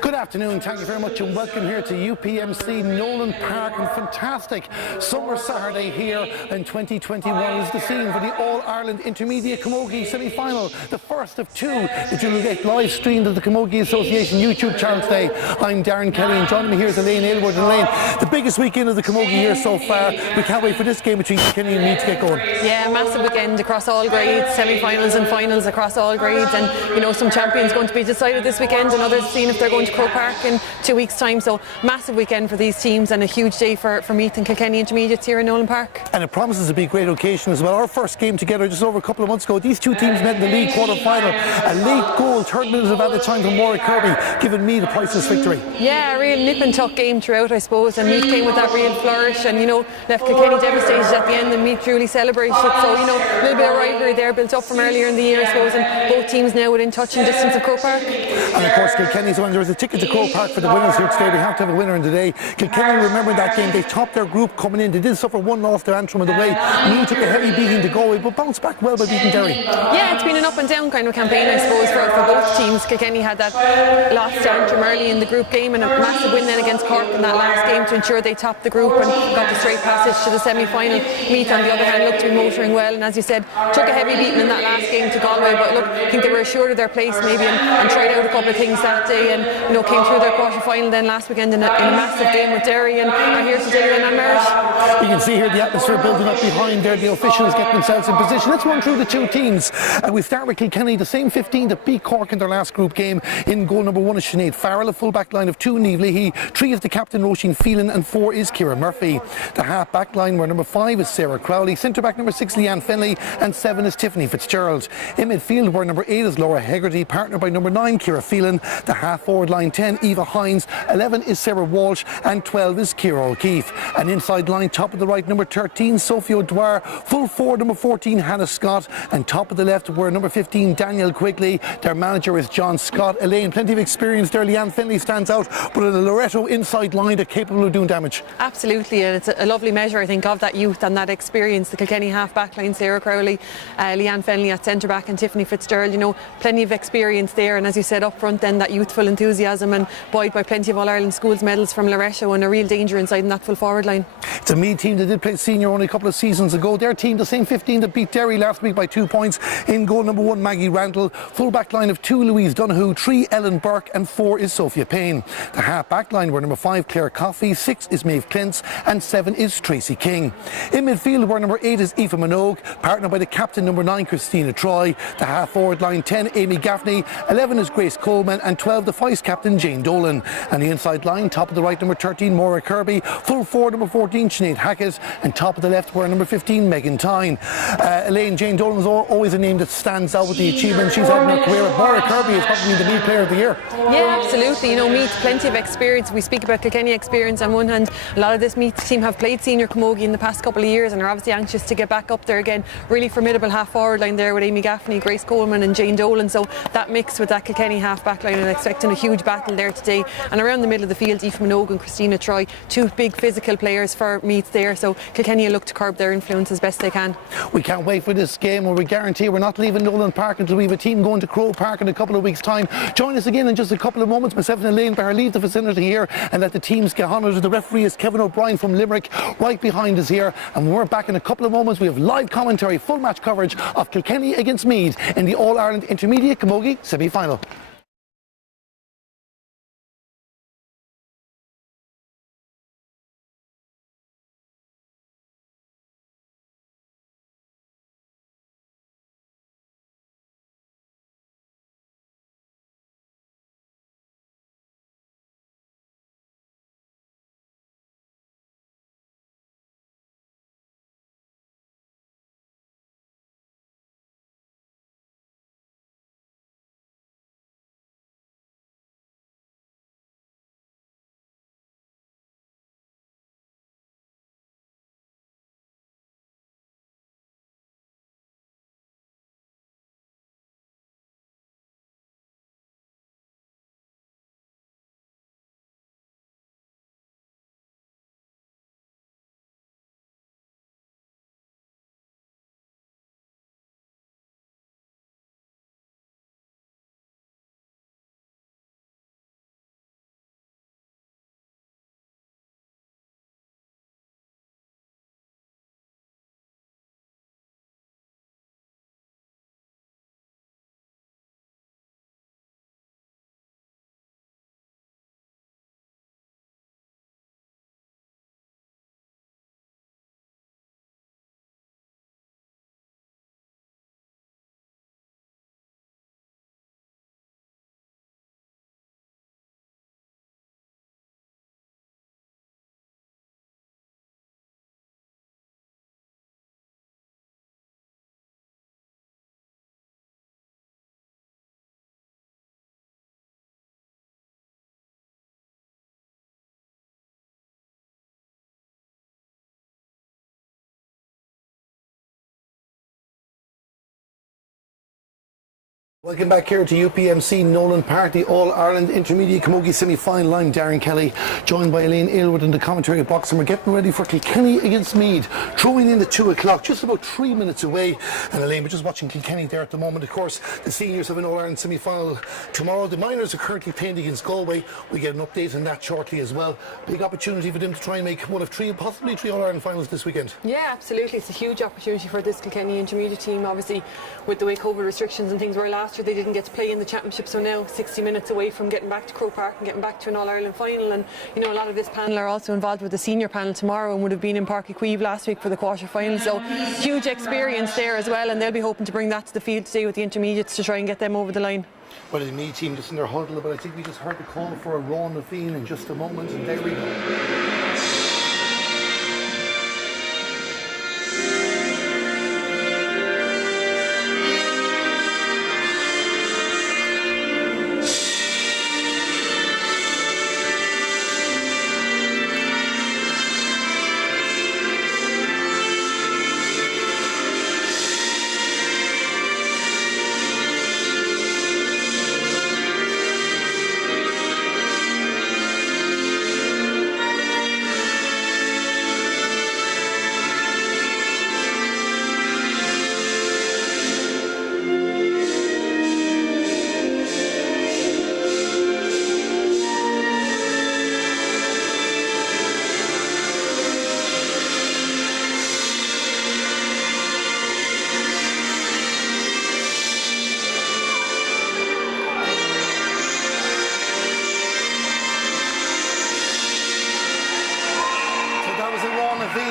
Good afternoon, thank you very much and welcome here to UPMC Nowlan Park, and fantastic summer Saturday here in 2021 is the scene for the All-Ireland Intermediate Camogie semi-final, the first of two that you will get live streamed at the Camogie Association YouTube channel today. I'm Darren Kelly and joining me here is Elaine Aylward. And Elaine, the biggest weekend of the Camogie year so far. We can't wait for this game between Kilkenny and Meath to get going. Yeah, massive weekend across all grades, semi-finals and finals across all grades, and you know, some champions going to be decided this weekend and others seeing if they're going to Croke Park in 2 weeks' time. So massive weekend for these teams and a huge day for Meath and Kilkenny Intermediates here in Nowlan Park. And it promises to be a great occasion as well. Our first game together just over a couple of months ago, these two teams met in the league quarter-final. A late goal, third minute of added time from Maura Kirby, giving Meath a priceless victory. Yeah, a real nip and tuck game throughout, I suppose, and Meath came with that real flourish and, you know, left Kilkenny devastated at the end, and Meath truly celebrated it. So, you know, a little bit of rivalry there built up from earlier in the year, I suppose, and both teams now within touching distance of Croke Park. And of course Kilkenny's one. There is a ticket to Croke Park for the winners here today. We have to have a winner in today. Kilkenny, remember that game, they topped their group coming in. They did suffer one loss to Antrim on the way. Meath took a heavy beating to Galway, but bounced back well by beating Derry. Yeah, it's been an up and down kind of campaign, I suppose, for both teams. Kilkenny had that loss to Antrim early in the group game and a massive win then against Cork in that last game to ensure they topped the group and got the straight passage to the semi-final. Meath, on the other hand, looked to be motoring well, and as you said, took a heavy beating in that last game to Galway, but look, I think they were assured of their place maybe and tried out a couple of things that day, and you know, came through their quarter-final then last weekend in a massive game with Derry, and are here today then on merit. You can see here the atmosphere building up behind there. The officials get themselves in position. Let's run through the two teams. We start with Kilkenny, the same 15 that beat Cork in their last group game. In goal number 1 is Sinead Farrell, a full back line of 2 Niamh Leahy, 3 is the captain Roisin Phelan, and 4 is Ciara Murphy. The half back line where number 5 is Sarah Crowley, centre back number 6 Leanne Fenley, and 7 is Tiffany Fitzgerald. In midfield where number 8 is Laura Hegarty, partnered by number 9 Ciara Phelan. The half forward line 10 Eva Hines, 11 is Sarah Walsh, and 12 is Ciara O'Keefe. An inside line top of the right number 13 Sophie O'Dwyer, full forward number 14 Hannah Scott, and top of the left were number 15 Daniel Quigley. Their manager is John Scott. Elaine, plenty of experience there. Leanne Fenley stands out, but a Loretto inside line they're capable of doing damage. Absolutely, and it's a lovely measure, I think, of that youth and that experience. The Kilkenny half back line, Sarah Crowley, Leanne Fenley at centre back, and Tiffany Fitzgerald, you know, plenty of experience there, and as you said up front then, that youthful enthusiasm, and buoyed by plenty of All-Ireland schools medals from Loretto, and a real danger inside in that full forward line. It's a Meath team that did play senior only a couple of seasons ago. Their team, the same 15 that beat Derry last week by 2 points. In goal number 1 Maggie Randall, full back line of 2 Louise Donoghue, 3 Ellen Burke, and 4 is Sophia Payne. The half back line were number 5 Claire Coffey, 6 is Maeve Clintz, and 7 is Tracy King. In midfield were number 8 is Aoife Minogue, partnered by the captain number 9 Christina Troy. The half forward line 10 Amy Gaffney, 11 is Grace Coleman, and 12 the vice captain Jane Dolan. And the inside line top of the right number 13 Maura Kirby, full forward number 14 Sinead Hackett, and top of the left were number 15 Megan Tyne. Elaine, Jane Dolan's always a name that stands out with the achievements she's had in her career. Maura Kirby is probably the lead player of the year. Yeah, absolutely. You know, Meath, plenty of experience. We speak about Kilkenny experience on one hand. A lot of this Meath team have played senior camogie in the past couple of years and are obviously anxious to get back up there again. Really formidable half forward line there with Amy Gaffney, Grace Coleman, and Jane Dolan. So that mix with that Kilkenny half back line, and expecting a huge battle there today. And around the middle of the field, Aoife Minogue and Christina Troy, 2 big physical players for Meath there. So Kilkenny will look to curb their influence as best they can. We can't wait for this game, where we guarantee we're not leaving Nowlan Park until we have a team going to Croke Park in a couple of weeks' time. Join us again in just a couple of moments. Myself and Elaine better leave the vicinity here and let the teams get on. The referee is Kevin O'Brien from Limerick, right behind us here, and when we're back in a couple of moments, we have live commentary, full match coverage of Kilkenny against Meath in the All-Ireland Intermediate Camogie semi-final. Welcome back here to UPMC Nowlan Park, the All-Ireland Intermediate Camogie semi-final. I'm Darren Kelly, joined by Elaine Aylward in the commentary box, and we're getting ready for Kilkenny against Meath, throwing in at 2 o'clock, just about 3 minutes away. And Elaine, we're just watching Kilkenny there at the moment. Of course, the seniors have an All-Ireland semi-final tomorrow. The minors are currently playing against Galway. We get an update on that shortly as well. Big opportunity for them to try and make one of three, possibly three All-Ireland finals this weekend. Yeah, absolutely. It's a huge opportunity for this Kilkenny intermediate team. Obviously, with the way COVID restrictions and things were last year, they didn't get to play in the championship, so now 60 minutes away from getting back to Croke Park and getting back to an All-Ireland final. And you know, a lot of this panel are also involved with the senior panel tomorrow and would have been in Páirc Uí Chaoimh last week for the quarter-final, so huge experience there as well, and they'll be hoping to bring that to the field today with the intermediates to try and get them over the line. Well, the Meath team just in their huddle, but I think we just heard the call for a Ron Levine in just a moment, and there we go.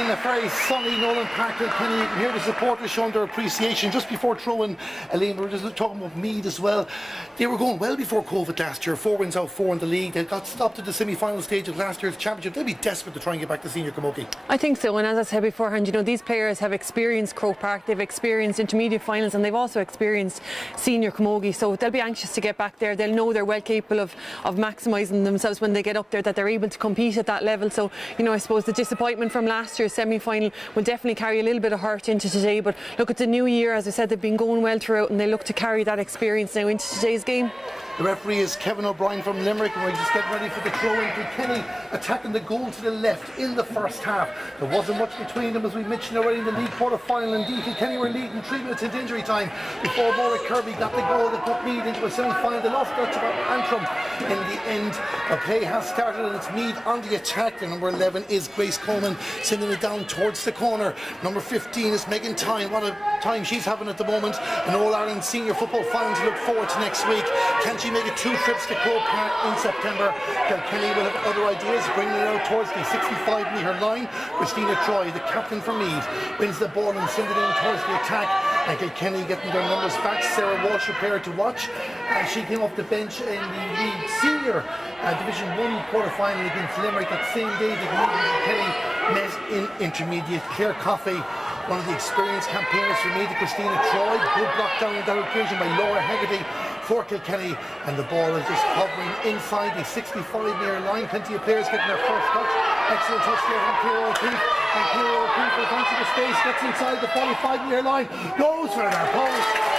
A very sunny Nowlan Park, Kilkenny. You can hear the supporters showing their appreciation. Just before throwing, Elaine, we were just talking about Meath as well. They were going well before COVID last year. 4 wins out, 4 in the league. They got stopped at the semi-final stage of last year's championship. They'll be desperate to try and get back to senior camogie. I think so, and as I said beforehand, you know, these players have experienced Croke Park, they've experienced intermediate finals, and they've also experienced senior camogie, so they'll be anxious to get back there. They'll know they're well capable of maximising themselves when they get up there, that they're able to compete at that level. So, you know, I suppose the disappointment from last year's semi-final will definitely carry a little bit of hurt into today, but look, it's a new year. As I said, they've been going well throughout, and they look to carry that experience now into today's game. The referee is Kevin O'Brien from Limerick, and we're just getting ready for the throw-in. Kilkenny attacking the goal to the left in the first half. There wasn't much between them, as we mentioned already, in the league quarter-final. Indeed, Kilkenny were leading 3 minutes into injury time before Maura Kirby got the goal that put Meath into a semi-final. They lost that to Antrim in the end. The play has started, and it's Meath on the attack. The number 11 is Grace Coleman, sending it down towards the corner. Number 15 is Megan Tyne. What a time she's having at the moment. An All-Ireland senior football final to look forward to next week. Can she make it 2 trips to Croke Park in September? Kilkenny will have other ideas, bringing it out towards the 65-metre line. Christina Troy, the captain for Meath, wins the ball and sends it in towards the attack. And Kilkenny getting their numbers back. Sarah Walsh prepared to watch. She came off the bench in the league senior Division 1 quarter-final against Limerick that same day that Meath and Kilkenny met in intermediate. Claire Coffey, one of the experienced campaigners for Meath, Christina Troy. Good block down on that occasion by Laura Hegarty for Kilkenny, and the ball is just hovering inside the 65-metre line. Plenty of players getting their first touch. Excellent touch there from Ciara O'Keefe, and Ciara O'Keefe goes onto the space, gets inside the 45-metre line, goes for that post.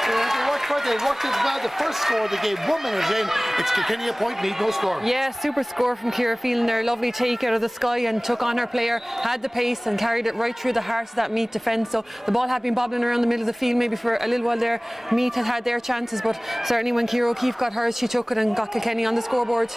They worked it well. The first score of the game, 1 minute in. It's Kilkenny a point, Meath no score. Yeah, super score from Ciara, feeling their lovely take out of the sky and took on her player, had the pace and carried it right through the heart of that Meath defence. So the ball had been bobbling around the middle of the field maybe for a little while there. Meath had their chances, but certainly when Ciara O'Keefe got hers, she took it and got Kilkenny on the scoreboard.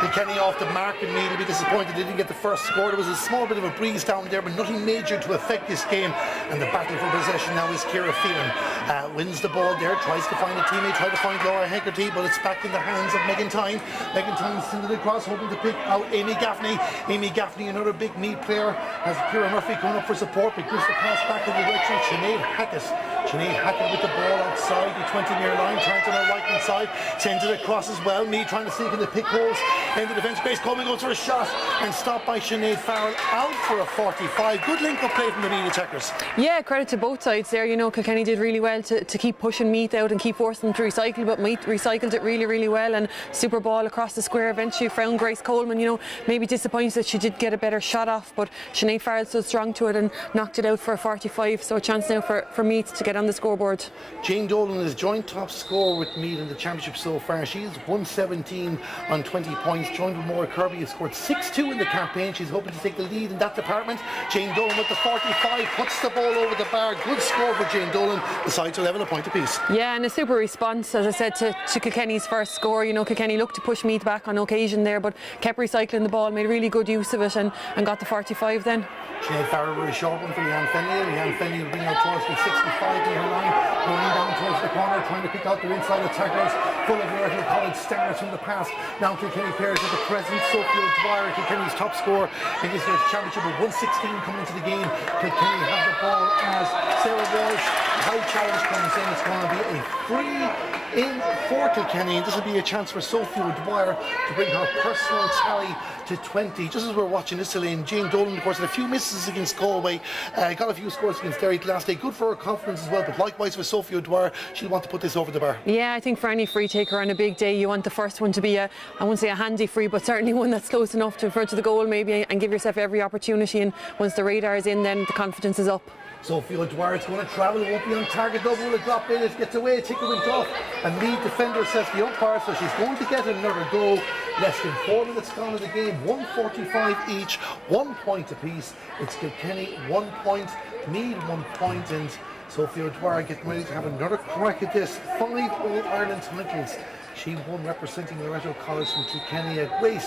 Kilkenny off the mark, and Meath will be disappointed they didn't get the first score. There was a small bit of a breeze down there, but nothing major to affect this game. And the battle for possession now is Ciara Phelan. Wins the ball there, tries to find a teammate, tries to find Laura Hegarty, but it's back in the hands of Megan Tyne. Megan Tyne sends it across, hoping to pick out Amy Gaffney. Amy Gaffney, another big Meath player, has Ciara Murphy coming up for support, but gives the pass back in the direction of Sinead Hackett. Sinead Hackett with the ball outside the 20-metre line, trying to the right hand side, sends it across as well. Meath trying to sneak in the pick holes in the defence. Grace Coleman goes for a shot and stopped by Sinead Farrell, out for a 45. Good link-up play from the Meath attackers. Yeah, credit to both sides there. You know, Kilkenny did really well to keep pushing Meath out and keep forcing them to recycle, but Meath recycled it really, really well, and super ball across the square. Eventually found Grace Coleman, you know, maybe disappointed that she did get a better shot off, but Sinead Farrell stood strong to it and knocked it out for a 45, so a chance now for Meath to get on the scoreboard. Jane Dolan is joint top scorer with Meath in the championship so far. She is 117 on 20 points, joined with Maura Kirby, who scored 6-2 in the campaign. She's hoping to take the lead in that department. Jane Dolan with the 45 puts the ball over the bar. Good score for Jane Dolan. The sides will level a point apiece. Yeah, and a super response, as I said, to Kilkenny's first score. You know, Kilkenny looked to push Meath back on occasion there, but kept recycling the ball, made really good use of it, and got the 45 then. Sinead Farrell with a short one for Leanne Fenley. Leanne Fenley will bring out towards the 65 in her line, going down towards the corner, trying to pick out their inside attackers. Full of Miracle College stars from the past. Now Kilkenny pairs at the present. Sophie O'Dwyer, Kilkenny's top scorer in this year's championship, with 1:16 coming into the game. Kilkenny have the ball as Sarah Walsh. High challenge comes in. It's going to be a free in for Kilkenny, and this will be a chance for Sophie O'Dwyer to bring her personal tally to 20. Just as we're watching this, Elaine, Jane Dolan, of course, had a few misses against Galway, got a few scores against Derry last day. Good for her confidence as well, but likewise with Sophie O'Dwyer, she'll want to put this over the bar. Yeah, I think for any free taker on a big day, you want the first one to be I won't say a handy free, but certainly one that's close enough to in front of the goal maybe, and give yourself every opportunity, and once the radar is in, then the confidence is up. Sophie O'Dwyer is going to travel, it won't be on target though, will it drop in, it gets away, ticker went off, and Meath defender says the umpire, so she's going to get another goal. Less than 4 minutes gone in the game, 1:45 each, 1 point apiece. It's Kilkenny 1 point, Meath 1 point, and Sophie O'Dwyer getting ready to have another crack at this. 5 All-Ireland titles. She won representing Loretto College from Kilkenny, a great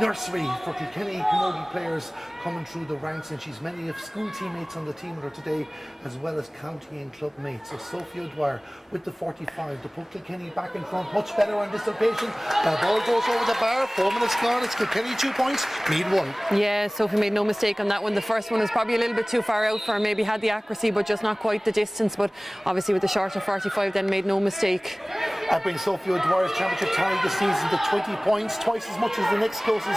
nursery for Kilkenny camogie players coming through the ranks, and she's many of school teammates on the team with her today, as well as county and club mates. So Sophie O'Dwyer with the 45 to put Kilkenny back in front, much better on this occasion. The ball goes over the bar, 4 minutes gone, it's Kilkenny 2 points, Meath 1. Yeah, Sophie made no mistake on that one. The first one was probably a little bit too far out for her, maybe had the accuracy but just not quite the distance, but obviously with the shorter 45 then made no mistake. That brings Sophie O'Dwyer's championship tally this season to 20 points, twice as much as the next closest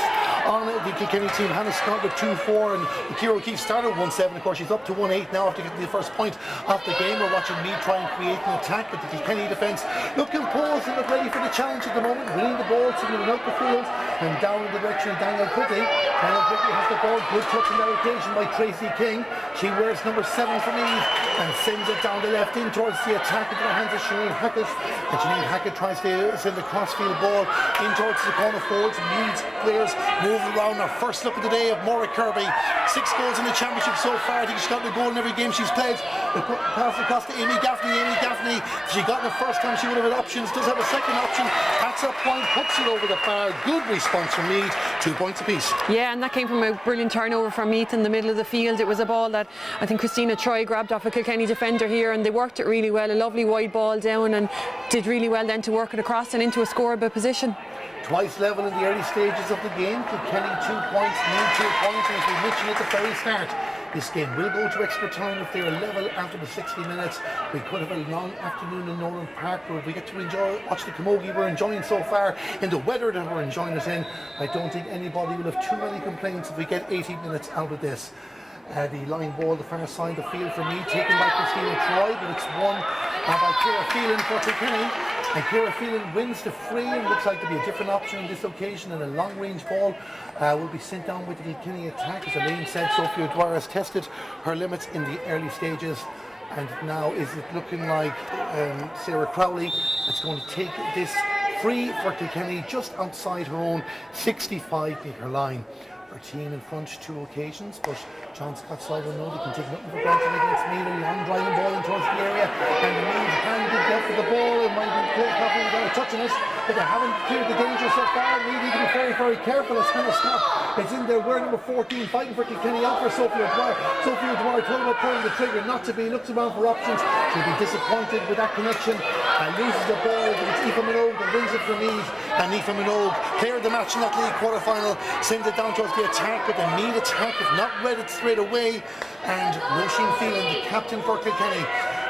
on the Kilkenny team. Hannah Scott with 2-4, and Ciara O'Keefe started 1-7. Of course, she's up to 1-8 now after getting the first point of the game. We're watching Meath try and create an attack, but the Kilkenny defence look composed and look ready for the challenge at the moment. Winning the ball, sending it out the field and down in the direction of Daniel Quigley. Daniel Quigley has the ball, good touch on that occasion by Tracy King. She wears number 7 for Meath and sends it down the left in towards the attack into the hands of Sinead Hackett. And Sinead Hackett tries to send a crossfield ball in towards the corner forwards. Meath's players move around. Our first look of the day of Maura Kirby. 6 goals in the championship so far. I think she's got a goal in every game she's played. The pass across to Amy Gaffney. Amy Gaffney, if she got it the first time, she would have had options. Does have a second option. That's a point, puts it over the bar. Good response from Meath, 2 points apiece. Yeah, and that came from a brilliant turnover from Meath in the middle of the field. It was a ball that I think Christina Troy grabbed off a Kilkenny defender here, and they worked it really well. A lovely wide ball down, and did really well then to work it across and into a scoreable position. Twice level in the early stages of the game. Kilkenny 2 points, Meath 2 points, and as we mentioned at the very start, this game will go to extra time if they're level after the 60 minutes. We could have a long afternoon in Nowlan Park where we get to watch the camogie we're enjoying so far in the weather that we're enjoying it in. I don't think anybody will have too many complaints if we get 80 minutes out of this. The line ball, the far side of the field for Meath, taken by Christina Troy, but it's won by Ciara Phelan for Kilkenny. And Ciara Phelan wins the free, and looks like to be a different option on this occasion, and a long range ball will be sent down with the Kilkenny attack. As Elaine said, Sophie O'Dwyer has tested her limits in the early stages, and now is it looking like Sarah Crowley is going to take this free for Kilkenny just outside her own 65-metre line. Her team in front 2 occasions, but John Scott Sligo know they can take nothing for granted against Meath. A long driving ball in towards the area, and the Meath handed up for the ball. It might be clear coffee without a touch on it, but they haven't cleared the danger so far. Meath need to be very, very careful as Hannah Scott is in there. We're number 14 fighting for Kilkenny out for Sophie O'Dwyer. Sophie O'Dwyer told about pulling the trigger, not to be, looks around for options. She'll be disappointed with that connection and loses the ball. But it's Aoife Minogue that wins it for Meath, and Aoife Minogue cleared the match in that league quarter-final, sends it down towards the attack, but the Meath attack have not read it straight away. And Roisin Phelan, the captain for Kilkenny,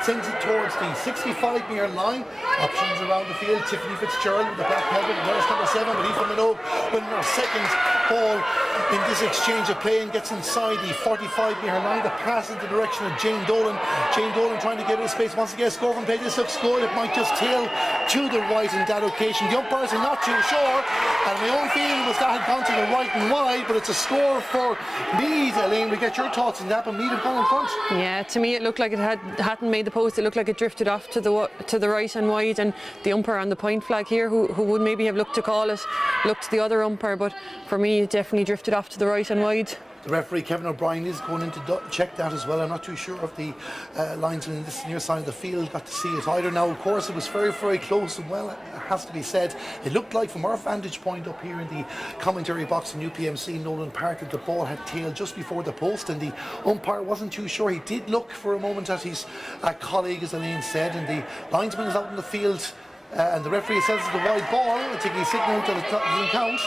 sends it towards the 65-metre line. Options around the field. Tiffany Fitzgerald with the black helmet. There's number 7, but Aoife Minogue winning her second ball in this exchange of play and gets inside the 45-metre line. The pass in the direction of Jane Dolan. Jane Dolan trying to get a space, wants to get a score from play. This looks good. It might just tail to the right in that occasion. The umpires are not too sure, and my own feeling was that had gone to the right and wide, but it's a score for Meath. Elaine, we get your thoughts on that, but Meath have gone in front. Yeah, to me it looked like it hadn't made the post. It looked like it drifted off to the right and wide, and the umpire on the point flag here, who would maybe have looked to call it, looked to the other umpire, but for me it definitely drifted off to the right and wide. The referee Kevin O'Brien is going in to check that as well. I'm not too sure if the linesman in this near side of the field got to see it either. Now, of course, it was very, very close, and well, it has to be said, it looked like from our vantage point up here in the commentary box in UPMC Nowlan Park that the ball had tailed just before the post, and the umpire wasn't too sure. He did look for a moment at his colleague, as Elaine said, and the linesman is out in the field, and the referee says it's a wide ball. I think he signalled that it doesn't count.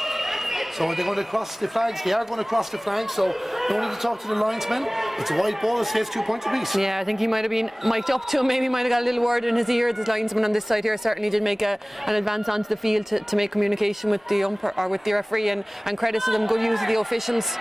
So they're going to cross the flags. They are going to cross the flags. So no need to talk to the linesman. It's a wide ball. It says 2 points apiece. Yeah, I think he might have been mic'd up to him. Maybe might have got a little word in his ear. The linesman on this side here certainly did make an advance onto the field to make communication with the umpire or with the referee, and credit to them. Good use of the officials.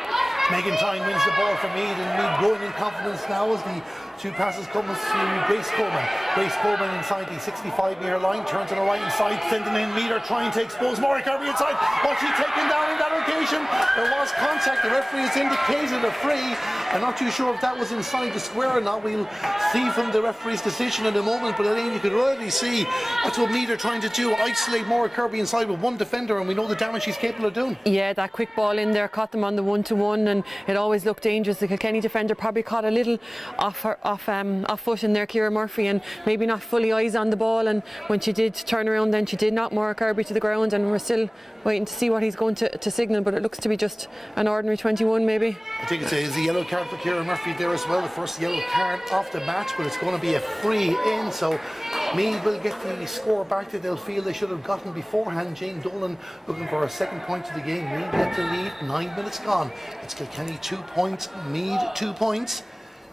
Megan Tyne wins the ball for Meath, and Meath growing in confidence now as the two passes come to Grace Coleman. Grace Coleman inside the 65-metre line, turns on the right side, sending in Meath, trying to expose Maura Kirby inside. But she's taken down in that occasion. There was contact. The referee has indicated a free. I'm not too sure if that was inside the square or not. We'll see from the referee's decision in a moment, but Elaine, you could already see that's what Meath are trying to do, isolate Maura Kirby inside with one defender, and we know the damage she's capable of doing. Yeah, that quick ball in there caught them on the 1-to-1, and it always looked dangerous. The Kilkenny defender probably caught a little off foot in there, Ciara Murphy, and maybe not fully eyes on the ball, and when she did turn around then she did knock Maura Kirby to the ground, and we're still waiting to see what he's going to signal, but it looks to be just an ordinary 21 maybe. I think it's a yellow card for Ciara Murphy there as well, the first yellow card off the match, but it's going to be a free in, so Meath will get the score back that they'll feel they should have gotten beforehand. Jane Dolan looking for her second point of the game. Meath get to lead, 9 minutes gone. It's Kilkenny 2 points, Meath 2 points.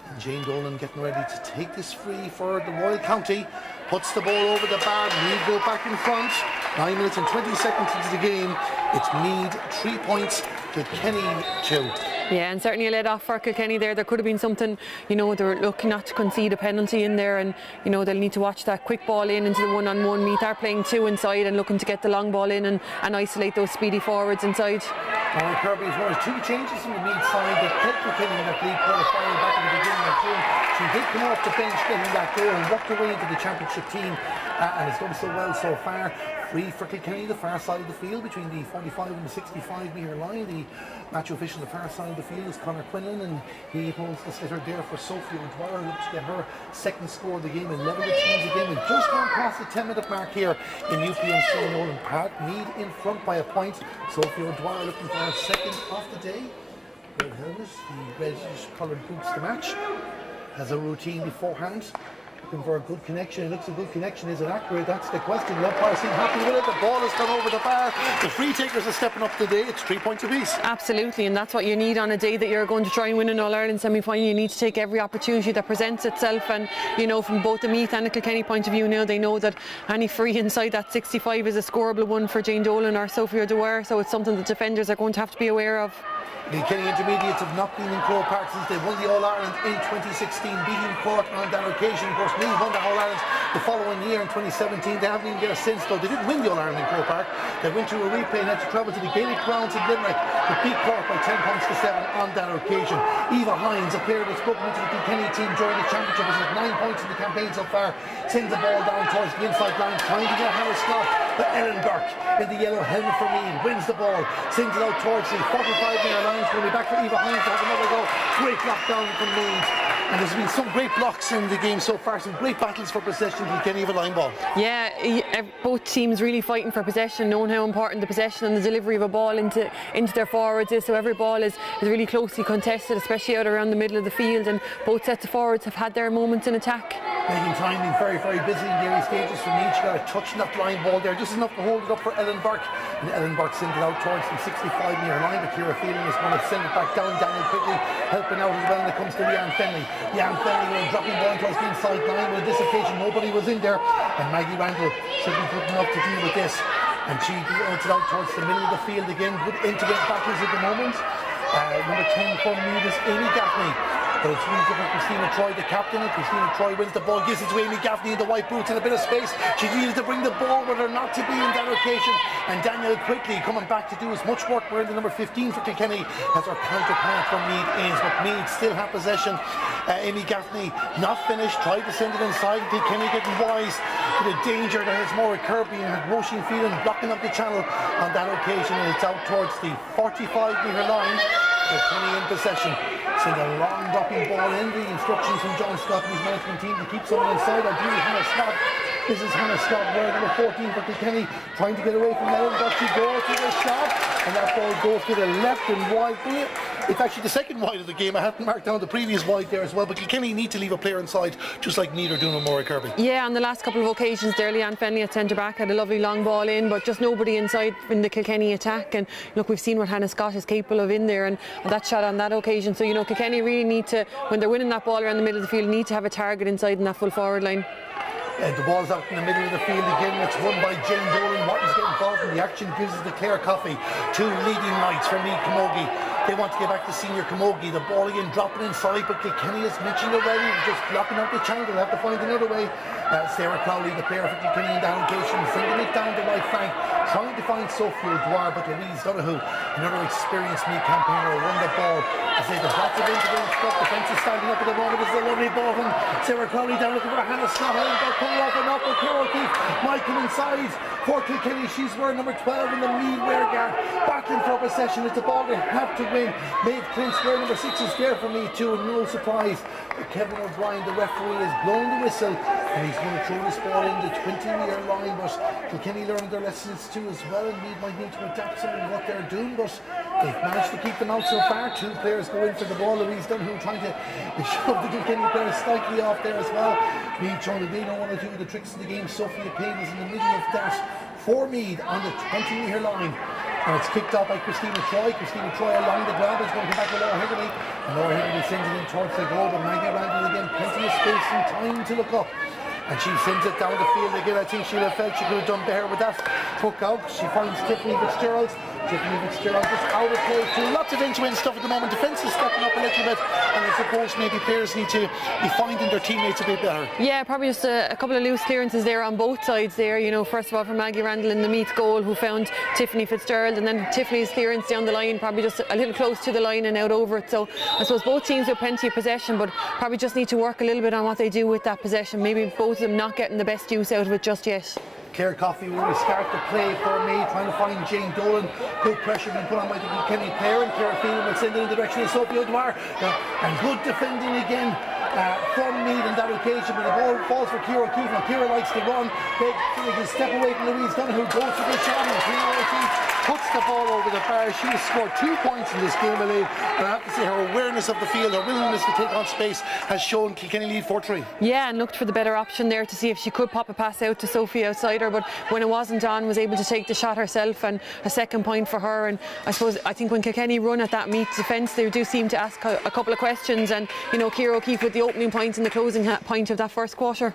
And Jane Dolan getting ready to take this free for the Royal County. Puts the ball over the bar. Meath go back in front. 9 minutes and 20 seconds into the game. It's Meath 3 points, Kilkenny 2. Yeah, and certainly a let off for Kilkenny there. There could have been something, you know, they were looking not to concede a penalty in there, and you know they'll need to watch that quick ball in into the one-on-one. Meath are playing 2 inside and looking to get the long ball in and isolate those speedy forwards inside. Maura Kirby as well. 2 changes from the Meath side that helped Kilkenny in that lead quarter-final back at the beginning of June. She did come off the bench getting that goal and worked her way into the championship team, and has done so well so far. Free for Kilkenny, the far side of the field between the 45 and the 65-metre line. The match official on the far side of the field is Conor Quinlan, and he holds the sitter there for Sophie O'Dwyer, looks to get her second score of the game, 11 teams a game, and just gone past the 10-minute mark here in UPMC Nowlan Park. Meath in front by a point. Sophie O'Dwyer looking for her second of the day. Red helmet, the reddish coloured boots to match. Has a routine beforehand. Looking for a good connection. It looks a good connection. Is it accurate? That's the question. The umpire seems happy with it. The ball has gone over the bar. The free takers are stepping up today. It's 3 points apiece. Absolutely, and that's what you need on a day that you're going to try and win an All-Ireland semi-final. You need to take every opportunity that presents itself, and you know, from both the Meath and the Kilkenny point of view now, they know that any free inside that 65 is a scoreable one for Jane Dolan or Sophie O'Dwyer, so it's something the defenders are going to have to be aware of. The Kilkenny Intermediates have not been in Croke Park since they won the All-Ireland in 2016, beating Cork on that occasion. Of course, Meath won the All-Ireland the following year in 2017. They haven't even got a since, though. They didn't win the All-Ireland in Croke Park. They went to a replay and had to travel to the Gaelic grounds in Limerick to beat Cork by 10 points to 7 on that occasion. Eva Hines, a player that's broken into the Kilkenny team during the championship, has had 9 points in the campaign so far. Sends the ball down towards the inside line, trying to get Harris Scott, but Ellen Burke in the yellow helmet for Meath wins the ball, sends it out towards the 45-metre line. It's going to be back for Eva Hines to have another go. Great lockdown from Meath. And there's been some great blocks in the game so far, some great battles for possession. Kilkenny have a line ball. Yeah, both teams really fighting for possession, knowing how important the possession and the delivery of a ball into their forwards is. So every ball is really closely contested, especially out around the middle of the field, and both sets of forwards have had their moments in attack. Megan Tyne being very, very busy in the early stages for Meath. She got a touch on that line ball there, just enough to hold it up for Ellen Burke. And Ellen Burke sent it out towards the 65-metre line, but Ciara Phelan is going to send it back down. Daniel quickly helping out as well when it comes to Leanne Fenley. Leanne Fenley dropping ball towards the inside line, but on this occasion nobody was in there. And Maggie Randall should be good enough to deal with this. And she wants it out towards the middle of the field again. Good end-to-end battles at the moment. Number 10 for Meath is Amy Gaffney. But it's really different. Christina Troy, the captain, and Christina Troy wins the ball, gives it to Amy Gaffney in the white boots in a bit of space. She needed to bring the ball with her not to be in that occasion. And Danielle quickly coming back to do as much work wearing the number 15 for Kilkenny as her counterpart from Meath is. But Meath still have possession. Amy Gaffney not finished, tried to send it inside. Kilkenny getting wise to the danger that has Maura Kirby and Roisin Phelan blocking up the channel on that occasion. And it's out towards the 45-metre line. Kilkenny in possession. Send a long dropping ball in. The instructions from John Scott and his management team to keep someone inside. Ideally Hannah Scott. This is Hannah Scott wearing number 14 for Kilkenny, trying to get away from Ellen, but she goes to the shot, and that ball goes to the left and wide. It's actually the second wide of the game. I hadn't marked down the previous wide there as well, but Kilkenny need to leave a player inside, just like Meath are doing with Maura Kirby. Yeah, on the last couple of occasions there, Leanne Fenley at centre back had a lovely long ball in, but just nobody inside in the Kilkenny attack. And look, we've seen what Hannah Scott is capable of in there, and that shot on that occasion. So, you know, Kilkenny really need to, when they're winning that ball around the middle of the field, need to have a target inside in that full forward line. The ball's out in the middle of the field again. It's won by Jane Dolan. Watton's getting involved in the action, gives it to Claire Coffey. Two leading lights for Meath Camogie. They want to get back to senior Camogie. The ball again dropping inside, but Kilkenny is mentioned already, just blocking out the channel. They'll have to find another way. Sarah Crowley, the player for Kilkenny in that occasion, sending it down the right flank, trying to find Sophie O'Dwyer, but Louise Donoghue, another experienced Meath campaigner, won the ball. I say there's lots of intervention stuff. Defence is standing up at the moment. This is a lovely ball from Sarah Crowley down looking for Hannah Scott. They're coming off and up with Ciara O'Keefe. Michael inside for Kilkenny. She's wearing number 12 in the Meath rear guard. Battling for possession. It's a ball they have to win. Maeve Clint's wearing number 6 is there for Meath too, and no surprise. Kevin O'Brien, the referee, has blown the whistle, and he's going to throw this ball in the 20-metre line. But Kilkenny learned their lessons too as well, and Meath might need to adapt some of what they're doing, but they've managed to keep them out so far. Two players go in for the ball. Louise Donoghue trying to shove the Kilkenny players slightly off there as well. Meath trying to, they don't want to do the tricks of the game. Sophia Payne is in the middle of that for Meath on the 20-metre line. And it's kicked off by Christina Troy. Christina Troy along the ground is going to come back with Laura Hegarty. And Laura Hegarty sends it in towards the goal, but Maggie Randall again, plenty of space and time to look up. And she sends it down the field again. I think she'd have felt she could have done better with that hook out. She finds Tiffany Fitzgerald. Tiffany Fitzgerald just out of play too. Lots of end-to-end stuff at the moment. Defence is stepping up a little bit, and I suppose maybe players need to be finding their teammates a bit better. Yeah, probably just a couple of loose clearances there on both sides there. You know, first of all from Maggie Randall in the Meath goal, who found Tiffany Fitzgerald, and then Tiffany's clearance down the line, probably just a little close to the line and out over it. So I suppose both teams have plenty of possession, but probably just need to work a little bit on what they do with that possession. Maybe both of them not getting the best use out of it just yet. Claire Coffey will start the play for me, trying to find Jane Dolan. Good pressure being put on by the Kilkenny player, and Ciara Phelan will send it in the direction of Sophie O'Dwyer. And good defending again from Meath on that occasion, but the ball falls for Ciara O'Keefe. Now Ciara likes to run. They can step away from Louise Donoghue, goes to the shot, and Ciara O'Keefe puts the ball over the bar. She has scored 2 points in this game, Elaine, and I have to say her awareness of the field, her willingness to take on space has shown Kilkenny lead 4-3. Yeah, and looked for the better option there to see if she could pop a pass out to Sophie outside her, but when it wasn't on, was able to take the shot herself, and a second point for her. And I think when Kilkenny run at that Meath defence, they do seem to ask a couple of questions, and you know, Ciara O'Keefe with the opening point and the closing point of that first quarter.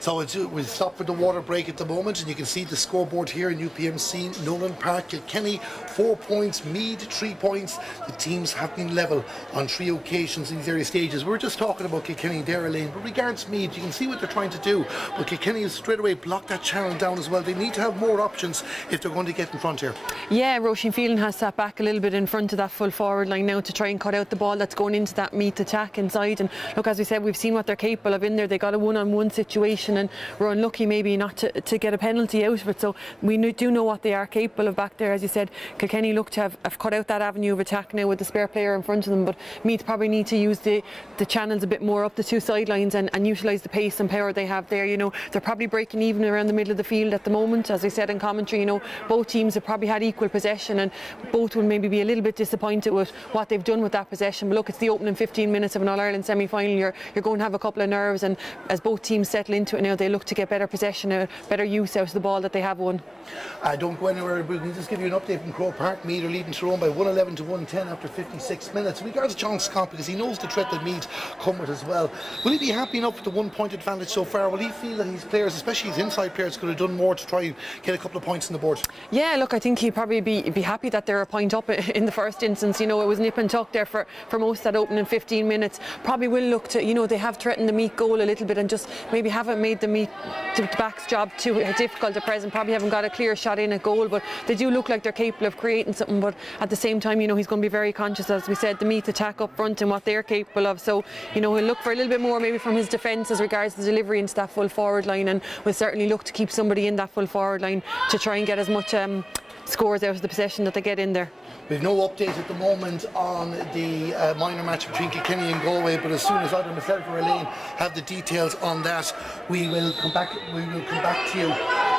So we'll stop for the water break at the moment, and you can see the scoreboard here in UPMC Nowlan Park. Kilkenny 4 points, Meath 3 points. The teams have been level on 3 occasions in these early stages. We were just talking about Kilkenny there, Elaine, but regards Meath, you can see what they're trying to do, but Kilkenny has straight away blocked that channel down as well. They need to have more options if they're going to get in front here. Yeah, Roisin Phelan has sat back a little bit in front of that full forward line now to try and cut out the ball that's going into that Meath attack inside. And look, as we said, we've seen what they're capable of in there. They got a one-on-one situation and were unlucky maybe not to get a penalty out of it. So we do know what they are capable of back there. As you said, Kilkenny look to have cut out that avenue of attack now with the spare player in front of them, but Meath Meath probably need to use the channels a bit more up the two sidelines and utilise the pace and power they have there. They're probably breaking even around the middle of the field at the moment. As I said in commentary, both teams have probably had equal possession, and both will maybe be a little bit disappointed with what they've done with that possession. But look, it's the opening 15 minutes of an All-Ireland semi-final. You're going to have a couple of nerves, and as both teams settle into it now, they look to get better possession, better use out of the ball that they have won. Don't go anywhere. We can just give you an update from Croke Park. Meath are leading Tyrone by 111 to 110 after 56 minutes. We regards John Scott, because he knows the threat that Meath come with as well. Will he be happy enough with the 1 point advantage so far? Will he feel that his players, especially his inside players, could have done more to try and get a couple of points on the board? Yeah, look, I think he'd probably be happy that they're a point up in the first instance. It was nip and tuck there for most of that opening 15 minutes. Probably will look to, they have threatened the Meath goal a little bit and just maybe haven't made the back's job too difficult at present. Probably haven't got a clear shot in at goal, but they do look like they're capable of creating something. But at the same time, he's going to be very conscious, as we said, the Meath attack up front and what they're capable of. So, he'll look for a little bit more maybe from his defence as regards the delivery into that full forward line, and will certainly look to keep somebody in that full forward line to try and get as much scores out of the possession that they get in there. We've no update at the moment on the minor match between Kilkenny and Galway, but as soon as either myself or Elaine have the details on that, we will come back to you.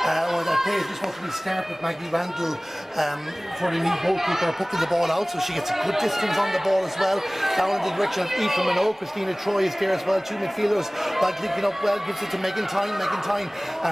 That play is just going to be start with Maggie Randall for the Meath goalkeeper, pucking the ball out, so she gets a good distance on the ball as well. Down in the direction of Aoife Minogue. Christina Troy is there as well. Two midfielders, like linking up well, gives it to Megan Tyne. Megan Tyne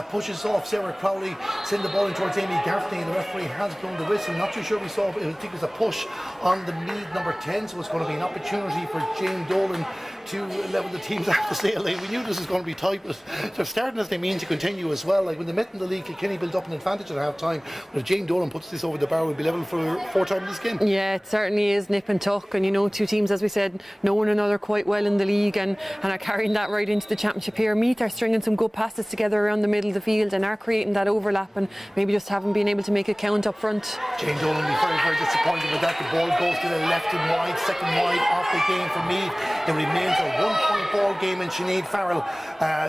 pushes off Sarah Crowley, send the ball in towards Amy Gaffney. The referee has blown the whistle. Not too sure we saw, I think it was a push on the Meath number 10, so it's going to be an opportunity for Jane Dolan to level the teams out to say, like, we knew this was going to be tight, but they're starting as they mean to continue as well. Like when they met in the league, Kilkenny built up an advantage at half time, but if Jane Dolan puts this over the bar, we'll be level for fourth time in this game. Yeah, it certainly is nip and tuck, and two teams, as we said, know one another quite well in the league and are carrying that right into the championship here. Meath are stringing some good passes together around the middle of the field and are creating that overlap, and maybe just haven't been able to make a count up front. Jane Dolan will be very, very disappointed with that. The ball goes to the left and wide, second wide off the game for Meath. It remains a 1-point ball game, and Sinead Farrell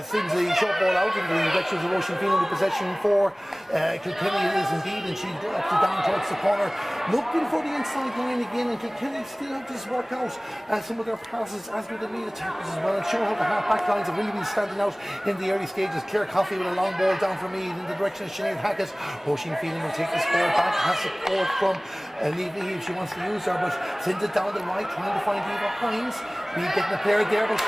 sends the short ball out in the direction of the Roisin Phelan with possession for Kilkenny. It is indeed, and she drops it down towards the corner, looking for the inside line again, and Kilkenny still have to just work out some of their passes, as do the Meath attackers as well, and show how the half-back lines have really been standing out in the early stages. Claire Coffey with a long ball down for Meath in the direction of Sinead Hackett. Roisin Phelan will take the score back, has support from Niamh if she wants to use her, but sends it down the right, trying to find Eva Hines. Meath getting a player there, but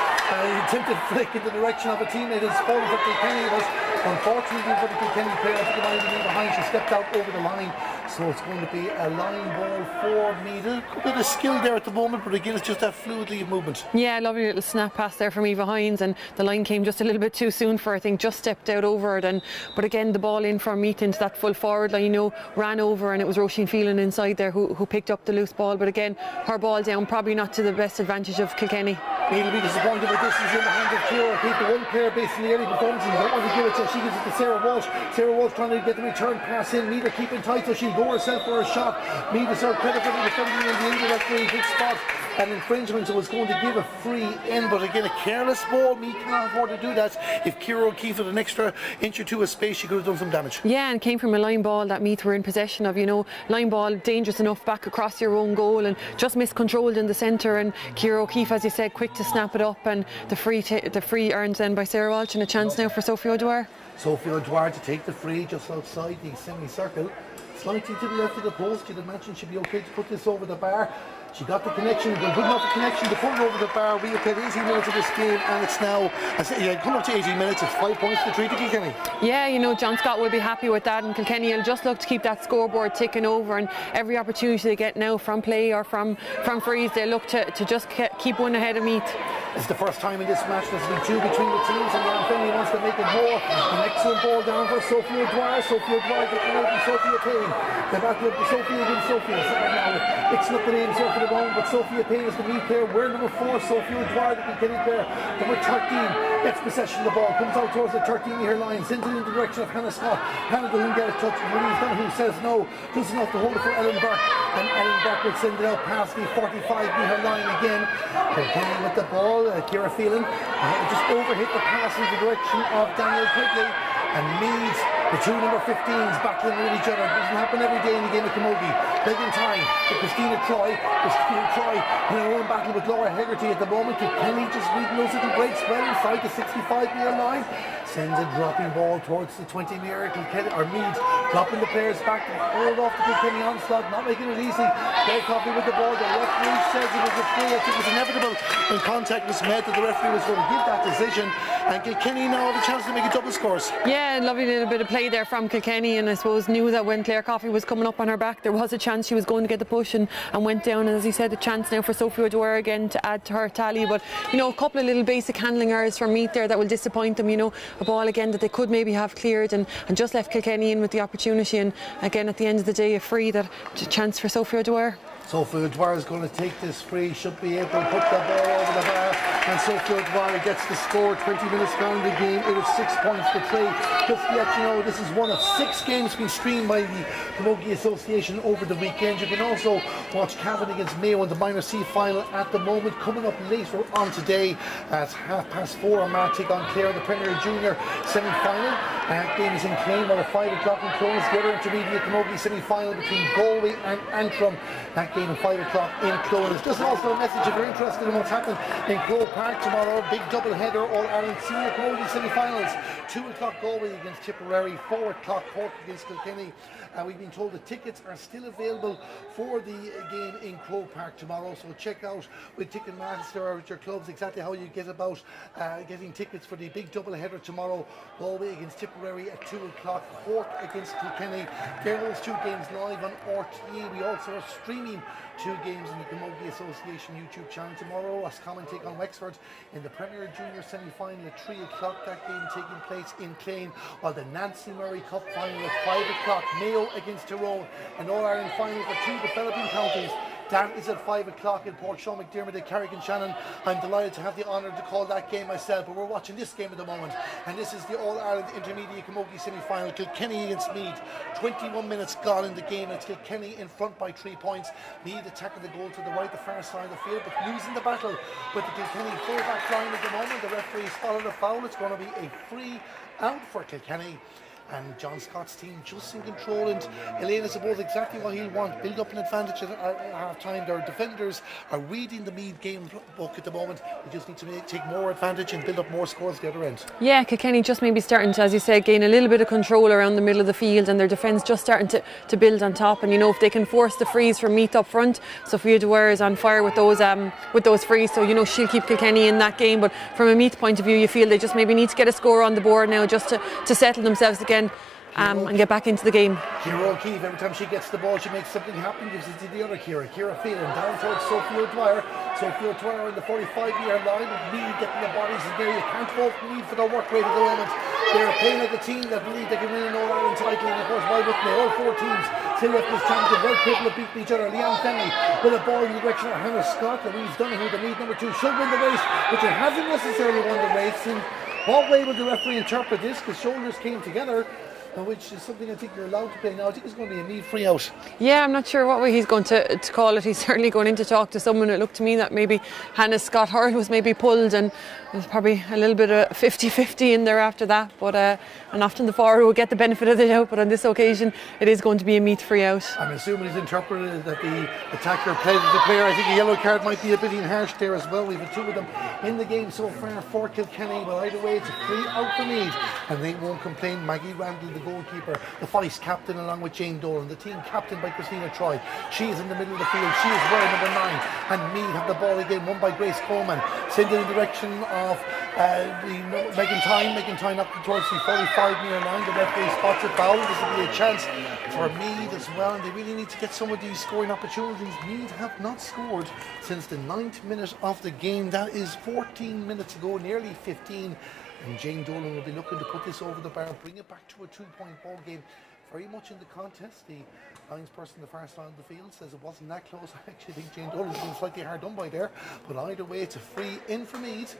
attempted flick in the direction of a teammate is falling for Kilkenny. It was unfortunately for the Kilkenny player. I think it might have been behind. She stepped out over the line, so it's going to be a line ball for Meath. A bit of skill there at the moment, but again, it's just that fluidity of movement. Yeah, lovely little snap pass there from Eva Hines, and the line came just a little bit too soon for her. I think just stepped out over it, but again, the ball in for Meath into that full forward line, ran over, and it was Roisin Phelan inside there who picked up the loose ball. But again, her ball down, probably not to the best advantage of Kilkenny. Meath will be disappointed with this. Is in the hands of Ciara. Keep the one player based on the early performance, and don't want to give it to. She gives it to Sarah Walsh. Sarah Walsh trying to get the return pass in. Meath are keeping tight, so she'll go herself for a shot. Meath is her credit for the defending in the indirect big spot. An infringement, so it's going to give a free in, but again, a careless ball. Meath cannot afford to do that. If Ciara O'Keefe had an extra inch or two of space, she could have done some damage. Yeah, and came from a line ball that Meath were in possession of. Line ball dangerous enough back across your own goal, and just miscontrolled in the centre. And Ciara O'Keefe, as you said, quick to snap it up, and the free earned then by Sarah Walsh, and a chance now for Sophie O'Dwyer. Sophie O'Dwyer to take the free just outside the semicircle, slightly to the left of the post. You'd imagine she'd be okay to put this over the bar. She got the connection, good enough a connection to put it over the bar. We have played 18 minutes of this game, and it's now, come up to 18 minutes, it's 5 points to 3 to Kilkenny. Yeah, John Scott will be happy with that, and Kilkenny will just look to keep that scoreboard ticking over, and every opportunity they get now from play or from frees, they look to just keep one ahead of Meath. It's the first time in this match there's been two between the teams, and Jan Finley wants to make it more. An excellent ball down for Sophie O'Dwyer. Sophie O'Dwyer getting out and Sophie Payne. The battle of Sophie against Sophie. Now mixing up the names here for the moment, but Sophie Payne is the Meath player. We're number 4, Sophie O'Dwyer, the Kilkenny player. Number 13 gets possession of the ball, comes out towards the 13-metre line, sends it in the direction of Hannah Scott. Hannah doesn't get a touch, and Louise Donahue says no. Just enough to hold it for Ellen Burke, and Ellen Burke will send it out past the 45-metre line again. Kilkenny with the ball. Ciara Phelan just overhit the pass in the direction of Daniel Quigley, and Meath The two number 15s battling with each other. It doesn't happen every day in the game of Camogie. Taking time for Christina Troy in her own battle with Laura Hegarty at the moment. Kilkenny just reading those little breaks well inside the 65-metre line. Sends a dropping ball towards the 20-metre. Kilkenny, or Meath, dropping the players back to hold off the Kilkenny onslaught, not making it easy. Claire Coffey with the ball. The referee says it was a free. I think it was inevitable when contact was made that the referee was going to give that decision. And Kilkenny now have a chance to make a double scores. Yeah, lovely little bit of play there from Kilkenny, and I suppose knew that when Claire Coffey was coming up on her back, there was a chance she was going to get the push and went down. And as you said, a chance now for Sophie O'Dwyer again to add to her tally. But you know, a couple of little basic handling errors from Meath there that will disappoint them. You know, a ball again that they could maybe have cleared and just left Kilkenny in with the opportunity. And again, at the end of the day, a free, that chance for Sophie O'Dwyer. Sophie O'Dwyer is going to take this free, should be able to put the ball over the bar, and Sophie O'Dwyer gets the score. 20 minutes gone in the game. It was 6 points to 3. Just to let you know, this is one of 6 games being streamed by the Camogie Association over the weekend. You can also watch Cavan against Mayo in the Minor C final at the moment. Coming up later on today at 4:30 on Martic on Clare in the Premier Junior semi-final. That game is in Clane at 5 o'clock in Clones. The other intermediate Camogie semi-final between Galway and Antrim. That game at 5 o'clock in Clones. Just also a message if you're interested in what's happening in Croke Park tomorrow. Big double header, All-Ireland Senior Camogie semi-finals. 2 o'clock Galway against Tipperary, 4 o'clock Cork against Kilkenny. We've been told the tickets are still available for the game in Croke Park tomorrow, so check out with Ticketmaster or with your clubs exactly how you get about getting tickets for the big double header tomorrow. Galway against Tipperary at 2 o'clock, Cork against Kilkenny. There are those 2 games live on RTE. We also are streaming 2 games in the Camogie Association YouTube channel tomorrow. Roscommon take on Wexford in the Premier Junior semi-final at 3 o'clock. That game taking place in Clane, while the Nancy Murray Cup final at 5 o'clock. Mayo against Tyrone, an All-Ireland final for 2 developing counties. That is at 5 o'clock in Port Sean McDermott at Carrick-on-Shannon. I'm delighted to have the honour to call that game myself, but we're watching this game at the moment, and this is the All-Ireland Intermediate Camogie semi-final. Kilkenny against Meath. 21 minutes gone in the game. It's Kilkenny in front by 3 points. Meath attacking the goal to the right, the far side of the field, but losing the battle with the Kilkenny full-back line at the moment. The referee spotted a foul. It's going to be a free out for Kilkenny. And John Scott's team just in control, and Elaine, I suppose exactly what he'll want. Build up an advantage at half time. Their defenders are reading the Meath game book at the moment. They just need to take more advantage and build up more scores at the other end. Yeah, Kilkenny just maybe starting to, as you said, gain a little bit of control around the middle of the field, and their defence just starting to build on top. And you know, if they can force the frees from Meath up front, Sophia O'Dwyer is on fire with those frees, so you know she'll keep Kilkenny in that game. But from a Meath point of view, you feel they just maybe need to get a score on the board now just to settle themselves again. And get back into the game. Ciara O'Keefe, every time she gets the ball, she makes something happen, gives it to the other Ciara. Ciara Phelan down towards Sophie O'Dwyer. Sophie O'Dwyer in the 45-metre line, with Meath getting the bodies in there. You can't fault Meath for their work rate at the moment. They're playing like a team that believe they can win an All-Ireland title, and of course, why wouldn't they? All 4 teams still left this champion, well capable of beating each other. Leanne Fenley with a ball in the direction of Hannah Scott. Louise Donoghue, the Meath number 2, should win the race, but it hasn't necessarily won the race. And what way will the referee interpret this? Because shoulders came together, which is something I think you're allowed to play now. I think it's going to be a Meath free out. Yeah, I'm not sure what way he's going to call it. He's certainly going in to talk to someone. It looked to me that maybe Hannah Scott Hurl was maybe pulled, and there's probably a little bit of 50-50 in there after that. But and often the forward will get the benefit of the doubt, but on this occasion it is going to be a Meath free out. I'm assuming he's interpreted that the attacker played with the player. I think a yellow card might be a bit harsh there as well. We've had 2 of them in the game so far for Kilkenny, but either way it's a free out for Meath, and they won't complain. Maggie Randall, the goalkeeper, the vice captain, along with Jane Dolan, the team captained by Christina Troy. She is in the middle of the field. She is wearing number 9, and Meath have the ball again, won by Grace Coleman. Sent in the direction of Megan Tyne up towards the 45-metre line. The referee spots a foul. This will be a chance for Meath as well, and they really need to get some of these scoring opportunities. Meath have not scored since the 9th minute of the game. That is 14 minutes ago, nearly 15. And Jane Dolan will be looking to put this over the bar, bring it back to a 2-point ball game. Very much in the contest. The linesperson on the far side of the field says it wasn't that close. I actually think Jane Dolan's been slightly hard done by there. But either way, it's a free in for Meath.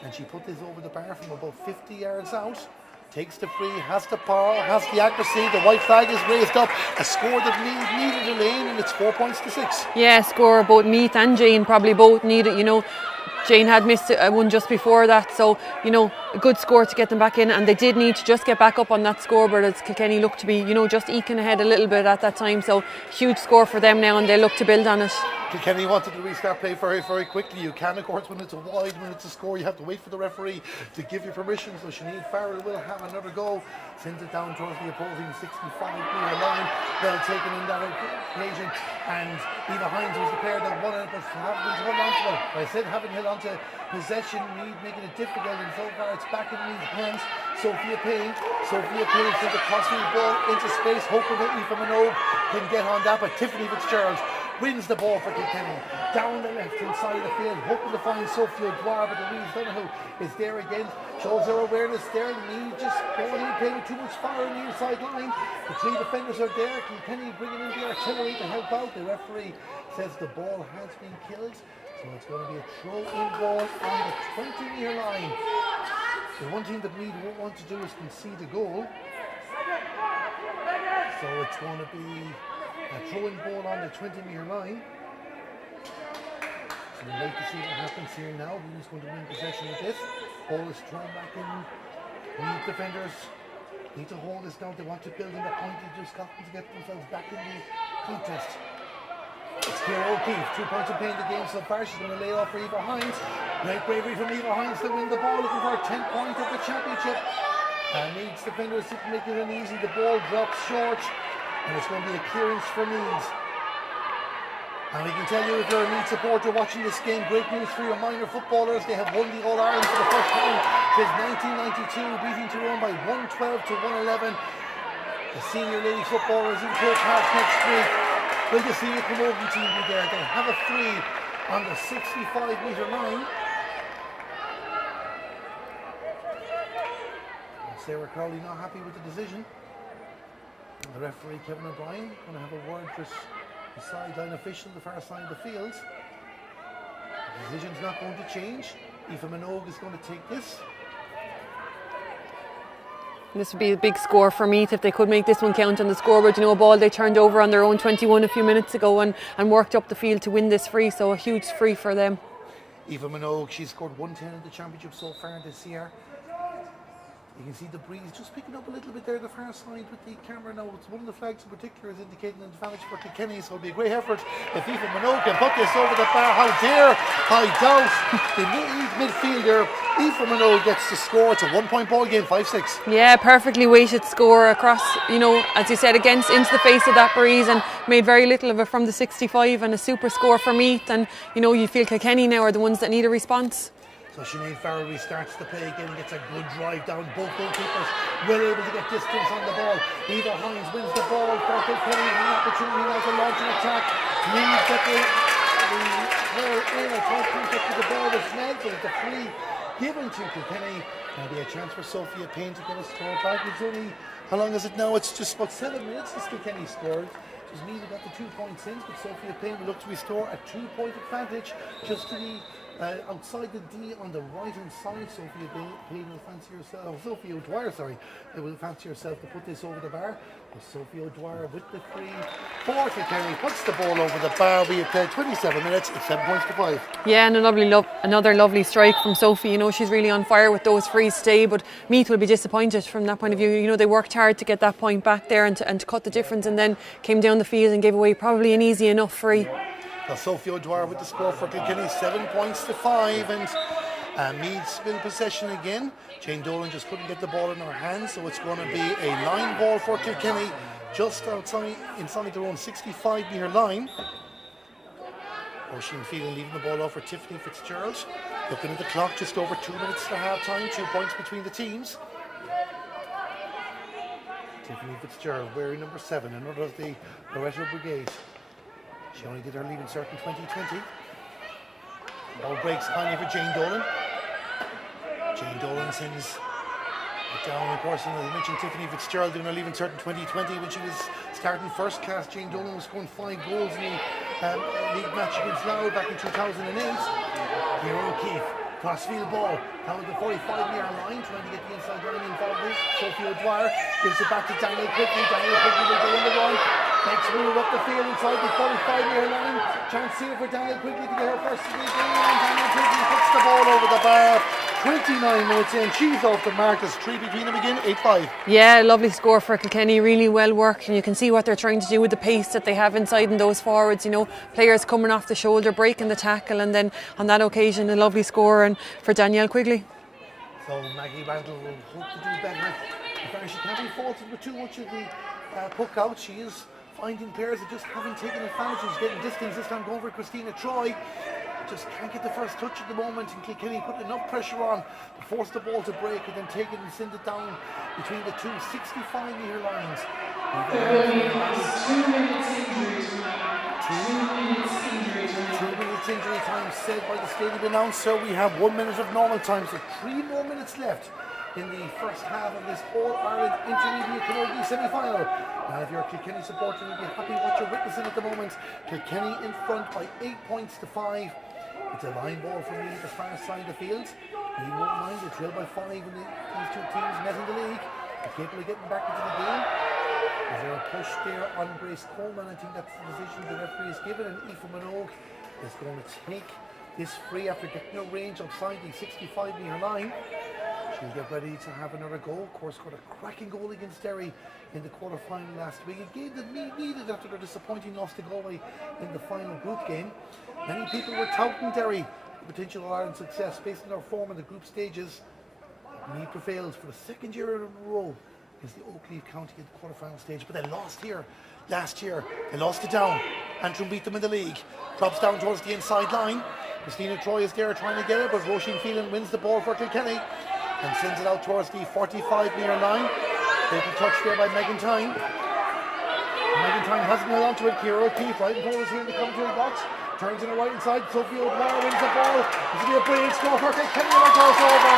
Can she put this over the bar from about 50 yards out? Takes the free, has the power, has the accuracy. The white flag is raised up. A score that Meath needed, Elaine, and it's 4 points to 6. Yeah, score both Meath and Jane probably both need it, you know. Jane had missed one just before that, so you know a good score to get them back in, and they did need to just get back up on that scoreboard as Kilkenny looked to be, you know, just eking ahead a little bit at that time. So huge score for them now, and they look to build on it. Kilkenny wanted to restart play very, very quickly. You can, of course, when it's a wide, when it's a score, you have to wait for the referee to give you permission. So Sinead Farrell will have another go. Sends it down towards the opposing 65-metre line. Well taken in that occasion. And Eva Hines was the player that won it, but haven't held on to it. I said haven't held on to possession, Meath making it difficult, and so far it's back in Meath's hands. Sophia Payne sends a crossfield ball into space, hoping that Aoife Minogue can get on that, but Tiffany Fitzgerald wins the ball for Kilkenny. Down the left-hand side of the field, hoping to find Sophia Dwyer, but Louise Donoghue is there again. Shows her awareness there. Meath just going in, playing with too much fire on the inside line. The three defenders are there. Kilkenny bringing in the artillery to help out. The referee says the ball has been killed. So it's going to be a throw-in ball on the 20-metre line. The one thing that Meath won't want to do is concede a goal. So it's going to be a throwing ball on the 20-metre line. So we'll wait to see what happens here now. Who's going to win possession of this? Ball is thrown back in. Meath defenders need to hold this down. They want to build in the point. They just got to get themselves back in the contest. It's Ciara O'Keefe, 2 points of play in the game so far. She's going to lay off for Eva Hines. Great bravery from Eva Hines to win the ball, looking for a 10th point of the championship. Meath's defenders didn't make it uneasy. The ball drops short, and it's going to be a clearance for Meath. And we can tell you, if you're a Meath supporter watching this game, great news for your minor footballers. They have won the All-Ireland for the first time since 1992, beating Tyrone by 112 to 111. The senior lady footballers in Coach House next week. Will the senior camogie team be there? They have a free on the 65-metre line. Sarah Crowley not happy with the decision. And the referee, Kevin O'Brien, going to have a word with the sideline official, the far side of the field. The decision's not going to change. Aoife Minogue is going to take this. This would be a big score for Meath if they could make this one count on the scoreboard. You know, a ball they turned over on their own 21 a few minutes ago and worked up the field to win this free, so a huge free for them. Aoife Minogue, she's scored 110 in the championship so far this year. You can see the breeze just picking up a little bit there, the far side with the camera now. It's one of the flags in particular is indicating an advantage for Kilkenny, so it'll be a great effort if Aoife Minogue can put this over the bar. How dare I doubt the midfielder. Aoife Minogue gets the score. It's a 1 point ball game, 5-6. Yeah, perfectly weighted score across, you know, as you said, against into the face of that breeze, and made very little of it from the 65, and a super score for Meath. And you know, you feel Kilkenny now are the ones that need a response. So Sinead Farrell restarts the play again, gets a good drive down. Both goalkeepers were able to get distance on the ball. Eva Hines wins the ball for Kilkenny, an opportunity now to launch an attack. Meath get the player in, a close contact to the ball was snagged, but it's a free given to Kilkenny. There'll be a chance for Sophia Payne to get a score back. It's only, how long is it now? It's just about 7 minutes since Kilkenny scored. Just Meath got the 2 points in, but Sophia Payne will look to restore a 2-point advantage just to the outside the D on the right hand side. Sophia Payne will fancy herself, Sophia O'Dwyer, sorry, will fancy herself to put this over the bar. But Sophia O'Dwyer with the free for Kilkenny puts the ball over the bar. We have played 27 minutes, it's 7 points to 5. Yeah, and another lovely strike from Sophie. You know, she's really on fire with those frees today, but Meath will be disappointed from that point of view. You know, they worked hard to get that point back there and to cut the difference, and then came down the field and gave away probably an easy enough free. Sophia O'Dwyer with the score for Kilkenny, 7 points to 5, and Meath's been possession again. Jane Dolan just couldn't get the ball in her hands, so it's going to be a line ball for Kilkenny just outside inside their own 65-metre line. Oisin Phelan leaving the ball off for Tiffany Fitzgerald. Looking at the clock, just over 2 minutes to half time, 2 points between the teams. Tiffany Fitzgerald wearing number 7, another of the Loretto Brigade. She only did her leaving cert in 2020. Ball breaks finally for Jane Dolan. Jane Dolan sends it down. Of course, as I mentioned, Tiffany Fitzgerald doing her leaving cert in 2020 when she was starting first class. Jane Dolan was scoring 5 goals in the league match against Nowlan back in 2008. Ciara O'Keefe, crossfield ball down the 45-metre line, trying to get the inside line involved with Sophia O'Dwyer. Gives it back to Daniel Quigley. Daniel Quigley will go in the run. Next move up the field inside the 45-metre line. Chance here for Daniel Quigley to get her first degree game, and Daniel Quigley puts the ball over the bar. 29 minutes in, she's off the mark. There's 3 between them again, 8-5. Yeah, lovely score for Kilkenny, really well worked, and you can see what they're trying to do with the pace that they have inside in those forwards, you know, players coming off the shoulder, breaking the tackle, and then on that occasion a lovely score and for Danielle Quigley. So Maggie Randall will hope to do better. In fact, she can't be faulted with too much of the puck out. She is finding players that just haven't taken advantage. She's getting distance this time going for Christina Troy. Just can't get the first touch at the moment, and Kilkenny put enough pressure on to force the ball to break and then take it and send it down between the two 65-metre lines. 2 minutes injury time. 2 minutes injury time said by the stadium announcer. We have 1 minute of normal time, so 3 more minutes left in the first half of this All-Ireland Intermediate Camogie semi-final. Now, if you're a Kilkenny supporter, you'll be happy what you're witnessing at the moment. Kilkenny in front by 8 points to 5. It's a line ball from me at the far side of the field. You won't mind, they trail by 5 when these two teams met in the league. They're capable of getting back into the game. Is there a push there on Grace Coleman? I think that's the decision the referee has given, and Aoife Minogue is going to take this free after getting a range outside the 65-metre line. She'll get ready to have another goal. Of course, got a cracking goal against Derry in the quarter-final last week. A game that Meath needed after their disappointing loss to Galway in the final group game. Many people were touting Derry for potential All-Ireland success based on their form in the group stages. Meath prevailed for the second year in a row against the Oakleaf County at the quarter-final stage, but they lost here last year. They lost it down. Antrim beat them in the league. Drops down towards the inside line. Christina Troy is there trying to get it, but Roisin Phelan wins the ball for Kilkenny and sends it out towards the 45-metre line. Taken touch there by Megan Tyne. Megan Tyne hasn't held on to it. Ciara O'Keefe right in front of us here in the commentary box. Turns in the right inside. Sophie O'Dwyer wins the ball. This will be a brilliant score for Kilkenny and it goes over.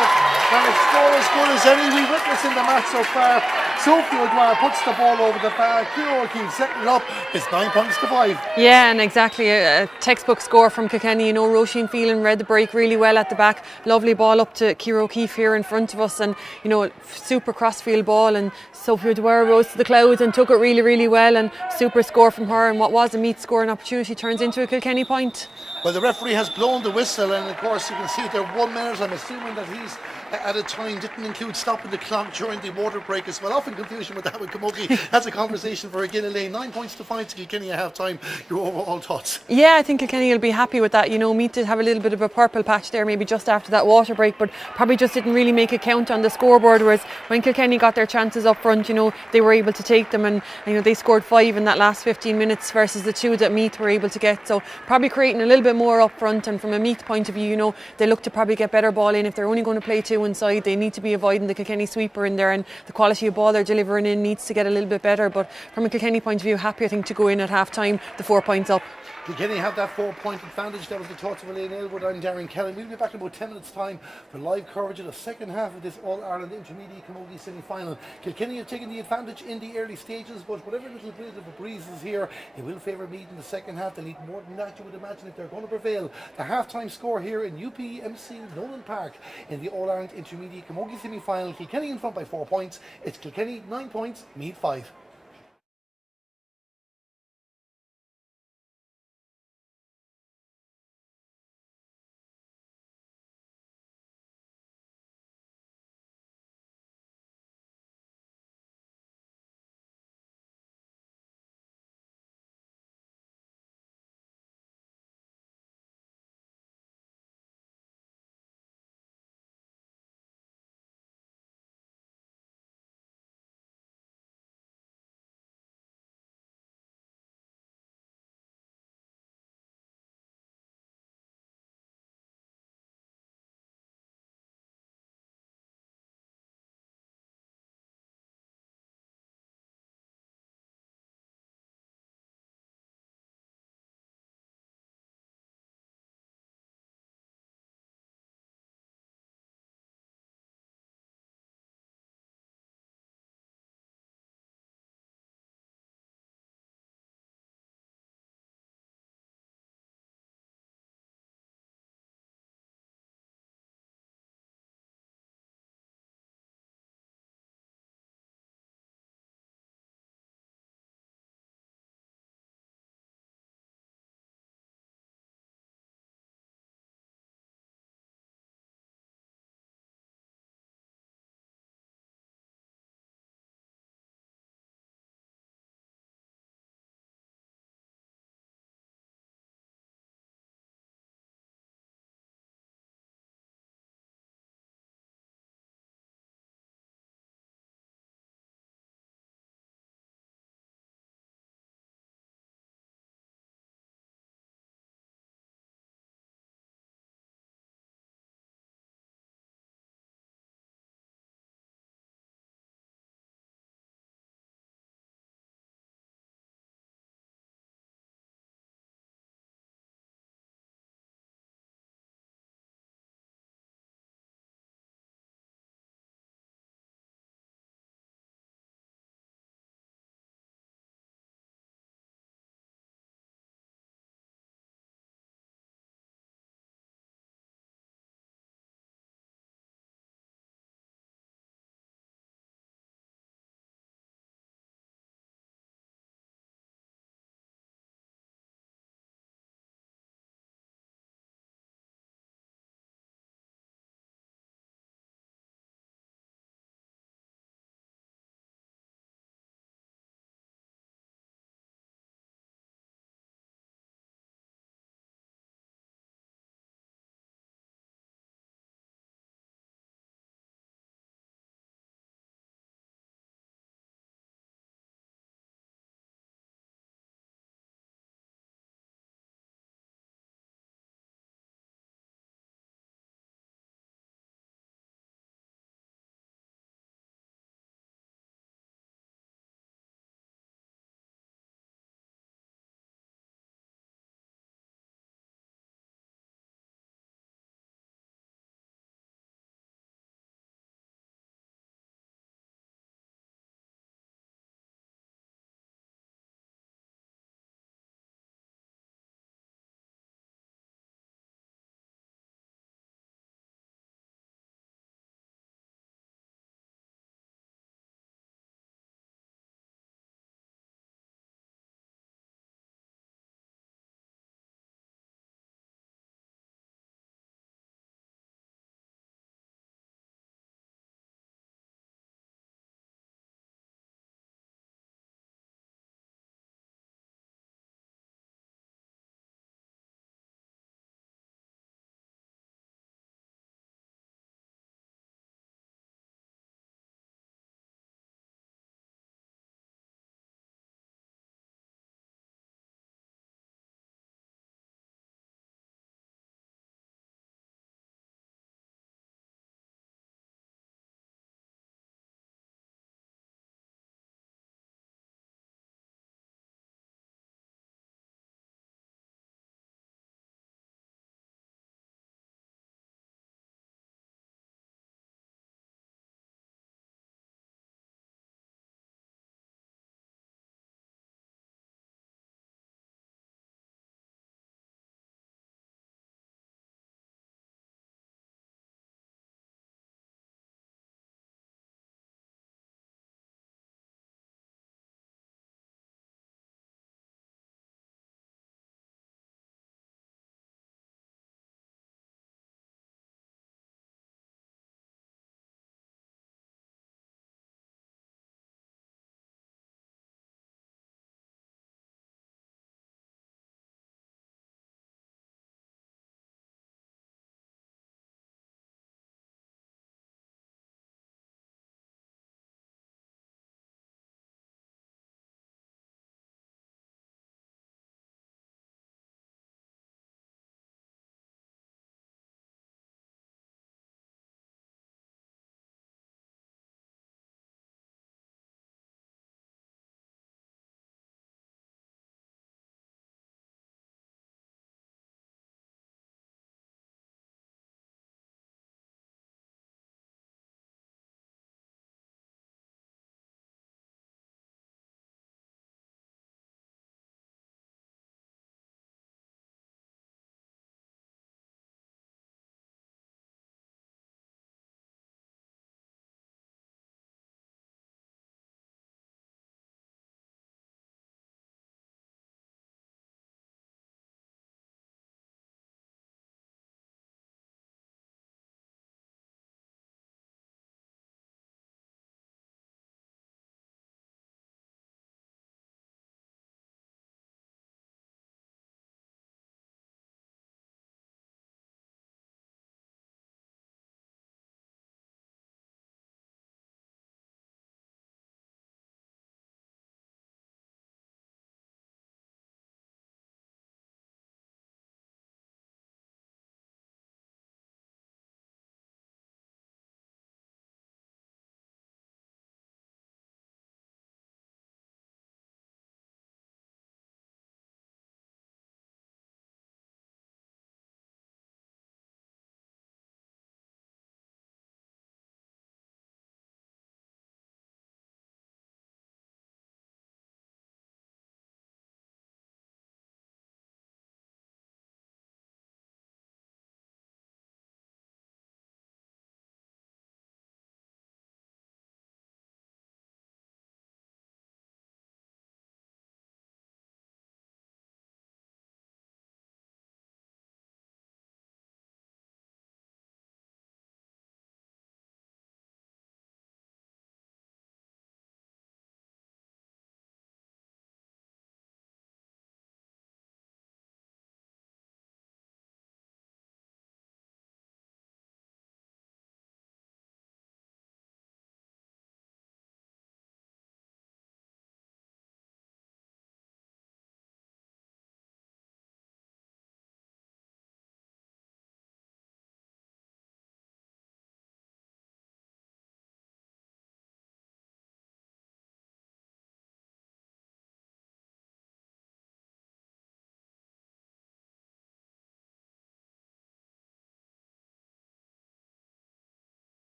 And a score as good as any we witnessed in the match so far. Sophie O'Dwyer puts the ball over the bar. Ciara O'Keefe setting it up. It's 9 points to 5. Yeah, and exactly a textbook score from Kilkenny. You know, Roisin Phelan read the break really well at the back. Lovely ball up to Ciara O'Keefe here in front of us, and you know, super crossfield ball, and Sophie O'Dwyer rose to the clouds and took it really, really well, and super score from her, and what was a Meath scoring opportunity turns into a Kilkenny point. Well, the referee has blown the whistle, and of course you can see there 1 minute. I'm assuming that he's at a time didn't include stopping the clock during the water break as well. Often confusion with that with Camogie. That's a conversation for Gilla Lane. 9 points to 5 to Kilkenny at half time. Your overall thoughts? Yeah, I think Kilkenny will be happy with that. You know, Meath did have a little bit of a purple patch there maybe just after that water break, but probably just didn't really make a count on the scoreboard, whereas when Kilkenny got their chances up front, you know, they were able to take them, and you know, they scored 5 in that last 15 minutes versus the 2 that Meath were able to get, so probably creating a little bit more up front. And from a Meath point of view, you know, they look to probably get better ball in. If they're only going to play 2 inside, they need to be avoiding the Kilkenny sweeper in there, and the quality of ball they're delivering in needs to get a little bit better. But from a Kilkenny point of view, happy I think to go in at half time, the 4 points up. Kilkenny have that 4-point advantage. That was the thoughts of Elaine Elwood. I'm Darren Kelly. We'll be back in about 10 minutes time for live coverage of the second half of this All-Ireland Intermediate Camogie semi-final. Kilkenny have taken the advantage in the early stages, but whatever little bit of a breeze is here, it will favour Meath in the second half. They need more than that, you would imagine, if they're going to prevail. The half-time score here in UPMC Nowlan Park in the All-Ireland Intermediate Camogie semi-final. Kilkenny in front by 4 points. It's Kilkenny 9 points, Meath 5.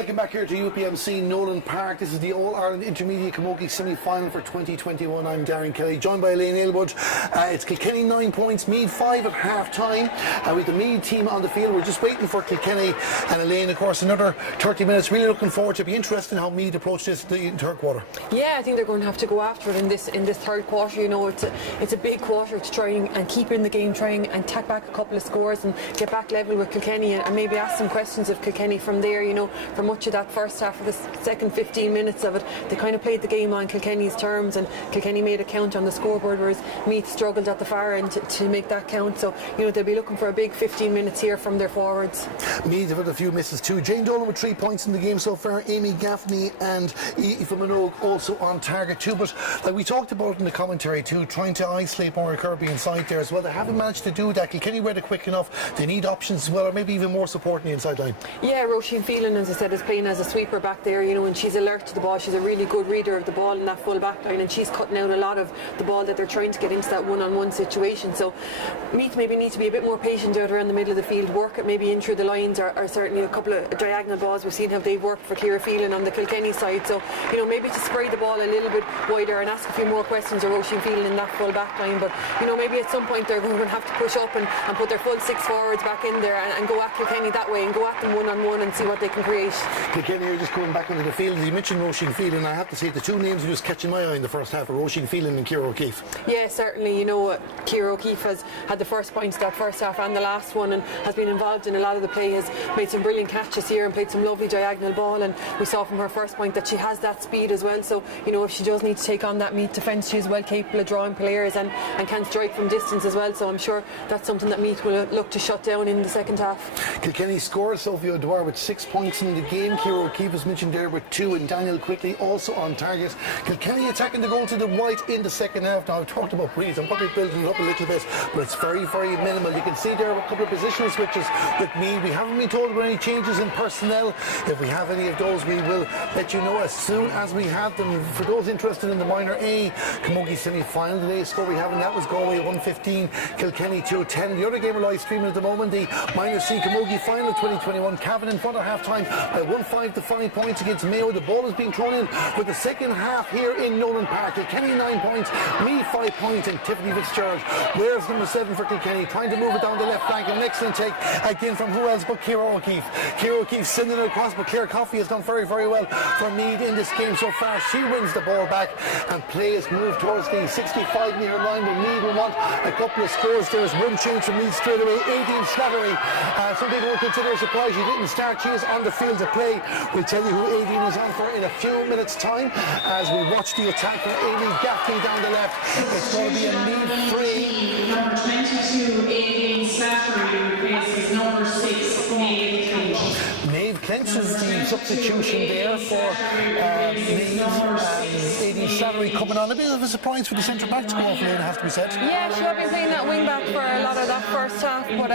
Welcome back here to UPMC Nowlan Park. This is the All-Ireland Intermediate Camogie semi-final for 2021. I'm Darren Kelly, joined by Elaine Aylwood. It's Kilkenny 9 points, Meath 5 at half-time. With the Meath team on the field, we're just waiting for Kilkenny and Elaine, of course, another 30 minutes. Really looking forward to it. Be interesting how Meath approach this the third quarter. Yeah, I think they're going to have to go after it in this third quarter. You know, it's a big quarter to try and keep in the game, trying and tack back a couple of scores and get back level with Kilkenny, and maybe ask some questions of Kilkenny from there. You know, for much of that first half of the second 15 minutes of it, they kind of played the game on Kilkenny's terms, and Kilkenny made a count on the scoreboard, whereas Meath struggled at the far end to make that count. So, you know, they'll be looking for a big 15 minutes here from their forwards. Meath have had a few misses too. Jane Dolan with 3 points in the game so far. Amy Gaffney and Aoife Minogue also on target too. But like we talked about in the commentary too, trying to isolate Maura Kirby inside there as well. They haven't managed to do that. Kilkenny were quick enough. They need options as well, or maybe even more support on the inside line. Yeah, Roisin Phelan, as I said, is playing as a sweeper back there, you know, and she's alert to the ball. She's a really good reader of the ball in that full back line, and she's cutting out a lot of the ball that they're trying to get into that one-on-one situation. So Meath maybe need to be a bit more patient out around the middle of the field, work it maybe in through the lines, or certainly a couple of diagonal balls. We've seen how they've worked for Ciara Phelan on the Kilkenny side. So, you know, maybe to spray the ball a little bit wider and ask a few more questions of Roisin Phelan in that full back line. But, you know, maybe at some point they're going to have to push up and put their full six forwards back in there and go at Kilkenny that way and go at them one-on-one and see what they can create. Kilkenny are just going back into the field. As you mentioned Roisin Phelan, I have to say the two names who was catching my eye in the first half are Roisin Phelan and Ciara O'Keefe. Yeah, certainly. You know, Ciara O'Keefe has had the first points that first half and the last one, and has been involved in a lot of the play, has made some brilliant catches here and played some lovely diagonal ball, and we saw from her first point that she has that speed as well. So, you know, if she does need to take on that Meath defence, she's well capable of drawing players and can strike from distance as well. So I'm sure that's something that Meath will look to shut down in the second half. Kilkenny scores. Sophie O'Dwyer with 6 points in the game. Ciara O'Keefe was mentioned there with 2, and Daniel Quickly also on target. Kilkenny attacking the goal to the right in the second half. Now I've talked about breeze, I'm probably building it up a little bit, but it's very, very minimal. You can see there a couple of positional switches with me. We haven't been told about any changes in personnel. If we have any of those, we will let you know as soon as we have them. For those interested in the minor A Camogie semi-final, today's score we have, and that was Galway 115, Kilkenny 210. The other game we're live streaming at the moment, the minor C Camogie final 2021. Cavan in front of half time by 1-5 to 5 points against Mayo. The ball is being thrown in with the second half here in Nowlan Park. Kilkenny 9 points, Meath 5 points, and Tiffany Fitzgerald. Where's number 7 for Kilkenny, trying to move it down the left flank. An excellent take again from who else but Ciara O'Keefe. Ciara O'Keefe sending it across, but Claire Coffey has done very, very well for Meath in this game so far. She wins the ball back, and play is moved towards the 65-metre line, but Meath will want a couple of scores. There is one change from Meath straight away. 18 Slattery. Some people will consider a surprise she didn't start. She is on the field to play. We'll tell you who 18 is on for in a few minutes' time as we watch the attack from Amy Gaffney down the left. It's going to be a Meath 3. Number 22, 18, Slattery, replaces number 6, Maeve Clinch. Maeve clinches the substitution there for Meath. 18 Slattery coming on. A bit of a surprise for the centre back to go off lane, has to be said. Yeah, she had been playing that wing back for a lot of that first half, but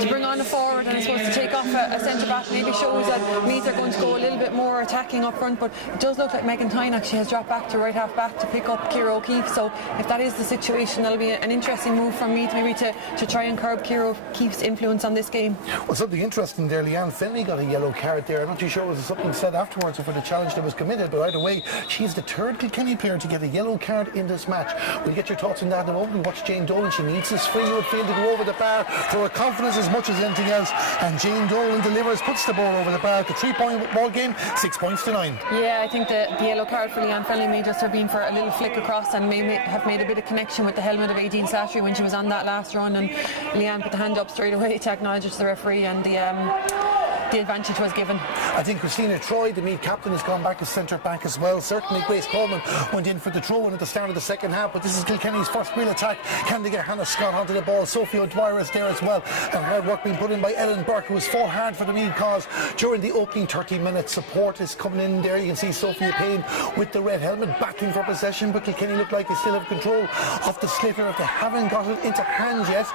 to bring on a forward and I suppose to take off a centre back maybe shows that Meath are going to go a little bit more attacking up front. But it does look like Megan Tyne actually has dropped back to right half back to pick up Ciara O'Keefe. So if that is the situation, that'll be an interesting move from Meath maybe to try and curb Ciara O'Keefe's influence on this game. Well, something interesting there. Leanne Finlay got a yellow card there. I'm not too sure was something said afterwards or for the challenge that was committed, but either way, she's the third Kilkenny player to get a yellow card in this match. We'll get your thoughts on that in a moment. We watch Jane Dolan. She needs this free field to go over the bar for her confidence as much as anything else, and Jane Dolan delivers, puts the ball over the bar. The 3-point ball game, 6 points to 9. Yeah, I think the yellow card for Leanne Finlay may just have been for a little flick across and may have made a bit of connection with the helmet of 18 Slattery when she was on that last run, and Leanne put the hand up straight away to acknowledge it to the referee, and the advantage was given. I think Christina Troy, the Meath captain, has gone back as centre back as well. Certainly Grace Coleman went in for the throw-in at the start of the second half, but this is Kilkenny's first real attack. Can they get Hannah Scott onto the ball? Sophie O'Dwyer is there as well, and hard work being put in by Ellen Burke, who was fought hard for the Meath cause during the opening 30 minutes. Support is coming in there. You can see Sophia Payne with the red helmet battling for possession, but Kilkenny look like they still have control of the sliotar if they haven't got it into hands yet.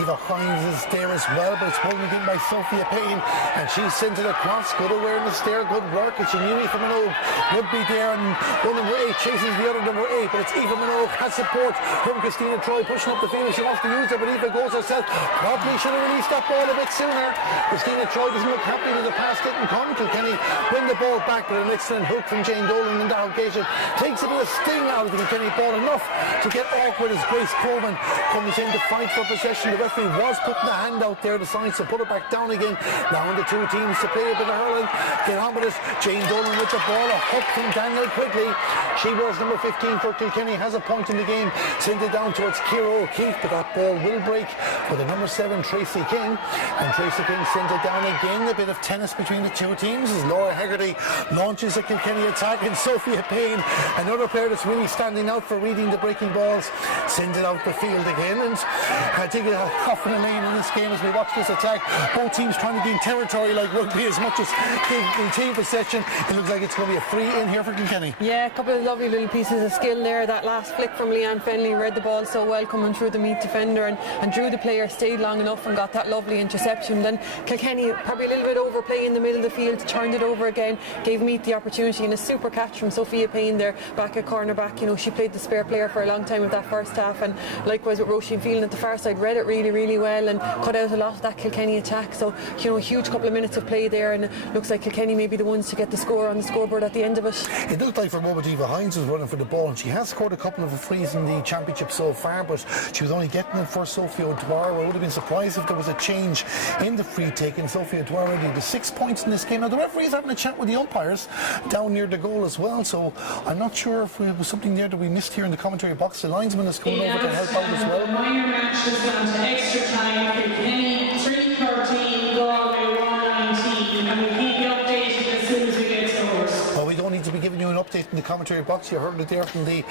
Eva Hines is there as well, but it's holding in by Sophia Payne, and she sent it across. Good awareness there, good work. It's Aoife Minogue would be there, and one number 8 chases the other number 8, but it's Aoife Minogue has support from Christina Troy pushing up the field. She wants to use it, but Aoife goes herself. Probably should have released that ball a bit sooner. Christina Troy doesn't look happy with the pass didn't come. Kilkenny win the ball back, but an excellent hook from Jane Dolan in that occasion takes a bit of sting out of the Kilkenny ball, enough to get awkward as Grace Coleman comes in to fight for possession. The referee was putting a hand out there, decides to put it back down again. Now on the two teams to play a bit of hurling, get on with it. Jane Dolan with the ball, a hook from Daniel Quigley. She wears number 15 for Kilkenny, has a point in the game, sends it down towards Ciara O'Keefe, but that ball will break for the number 7 Tracy King, and Tracy King sends it down again. A bit of tennis between the two teams as Laura Hegarty launches a Kilkenny attack, and Sophia Payne, another player that's really standing out for reading the breaking balls, sends it out the field again. And I think a tough in a lane in this game as we watch this attack. Both teams trying to gain territory like rugby as much as in team possession. It looks like it's going to be a free in here for Kilkenny. Yeah, a couple of lovely little pieces of skill there. That last flick from Leanne Fennelly read the ball so well coming through the Meath defender and drew the player, stayed long enough and got that lovely interception. Then Kilkenny probably a little bit overplay in the middle of the field, turned it over again, gave Meath the opportunity, and a super catch from Sophia Payne there back at cornerback. You know, she played the spare player for a long time with that first half, and likewise with Roisin Phelan at the far side, read it really, really well and cut out a lot of that Kilkenny attack. So, you know, a huge couple of minutes of play there, and it looks like Kilkenny may be the ones to get the score on the scoreboard at the end of it. It looked like for a moment Eva Hines was running for the ball, and she has scored a couple of frees in the championship so far, but she was only getting it for Sophia O'Dwyer. I would have been surprised if there was a change in the free taking. Sophia O'Dwyer already with 6 points in this game. Now the referee is having a chat with the umpires down near the goal as well, so I'm not sure if there was something there that we missed here in the commentary box. The linesman is coming over to help out as well. The minor match has gone to extra time. Kilkenny 3-13, Galway 1-19, and we'll keep you updated as soon as we get scores. Well, we don't need to be giving you an update in the commentary box. You heard it there from the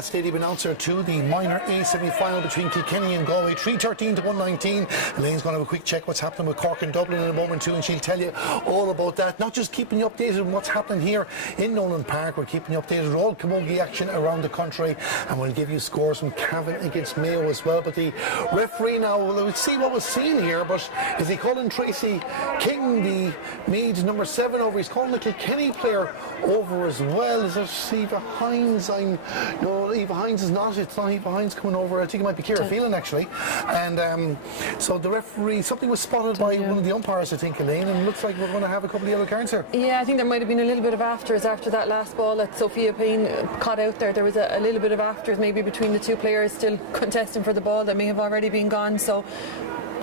stadium announcer too. The minor A semi-final between Kilkenny and Galway, 3-13 to 1-19. Elaine's going to have a quick check what's happening with Cork and Dublin in a moment too, and she'll tell you all about that. Not just keeping you updated on what's happening here in Nowlan Park, we're keeping you updated on all camogie action around the country, and we'll give you scores from Cavan against Mayo as well. But the referee now, we'll see what was seen here, but is he calling Tracy King, the Meath number 7 over? He's calling the Kilkenny player over as well. Is it Eva Hines? No, Eva Hines is not. It's not Eva Hines coming over. I think it might be Ciara Phelan actually. And so the referee, something was spotted by one of the umpires, I think, Elaine, and it looks like we're going to have a couple of yellow cards here. Yeah, I think there might have been a little bit of afters after that last ball that Sophia Payne caught out there. There was a little bit of afters maybe between the two players still contesting for the ball that may have already been gone. So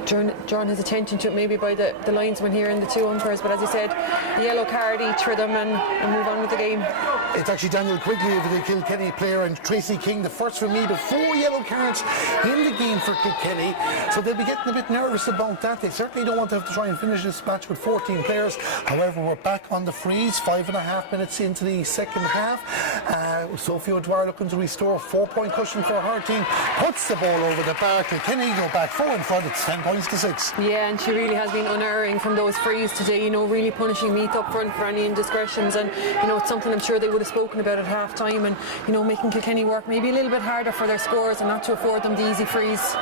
drawn his attention to it maybe by the linesman here and the two umpires, but as I said, the yellow card each for them and move on with the game. It's actually Daniel Quigley, the Kilkenny player, and Tracy King, the first for me, but 4 yellow cards in the game for Kilkenny, so they'll be getting a bit nervous about that. They certainly don't want to have to try and finish this match with 14 players. However, we're back on the freeze, 5.5 minutes into the second half. Sophia O'Dwyer looking to restore a 4-point cushion for her team, puts the ball over the bar. Kilkenny go back 4 in front, it's 10 points to 6. Yeah, and she really has been unerring from those frees today, you know, really punishing Meath up front for any indiscretions, and you know, it's something I'm sure they would have spoken about at half time, and you know, making Kilkenny work maybe a little bit harder for their scores and not to afford them the easy frees.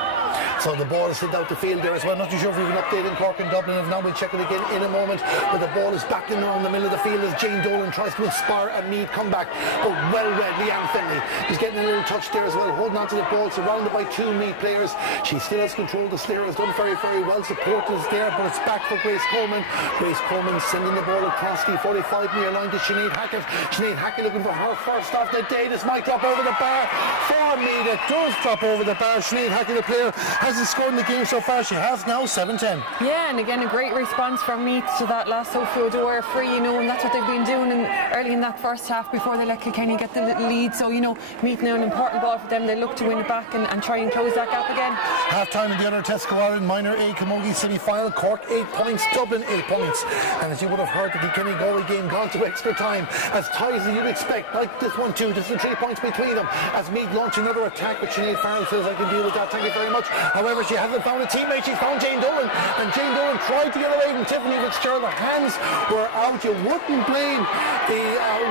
So the ball is sent out the field there as well. Not too sure if we've an update in Cork and Dublin. If not, we'll check it again in a moment. But the ball is back in around the middle of the field as Jane Dolan tries to inspire a Meath comeback. But well read, Leanne Fennelly. She's getting a little touch there as well, holding on to the ball, surrounded by 2 Meath players. She still has control. The Slayer has done very, very well. Support is there, but it's back for Grace Coleman. Grace Coleman sending the ball across the 45-metre line to Sinead Hackett. Sinead Hackett looking for her first off the day. This might drop over the bar for Meath. It does drop over the bar. Sinead Hackett, the player, hasn't scored in the game so far. She has now 7-10. Yeah, and again a great response from Meath to that last Sophia O'Dwyer free, you know, and that's what they've been doing early in that first half before they let Kilkenny get the little lead. So, you know, Meath now an important ball for them. They look to win it back and try and close that gap again. Half time in the other Tesco Ireland minor A camogie semi-final. Cork 8 points, Dublin 8 points. And as you would have heard, the Kilkenny Galway game gone to extra time. As ties as you'd expect, like this one too. There's the 3 points between them. As Meath launch another attack, but Sinead Farrell says, I can deal with that, thank you very much. However, she hasn't found a teammate. She's found Jane Dolan, and Jane Dolan tried to get away from Tiffany Fitzgerald. Her hands were out. You wouldn't blame the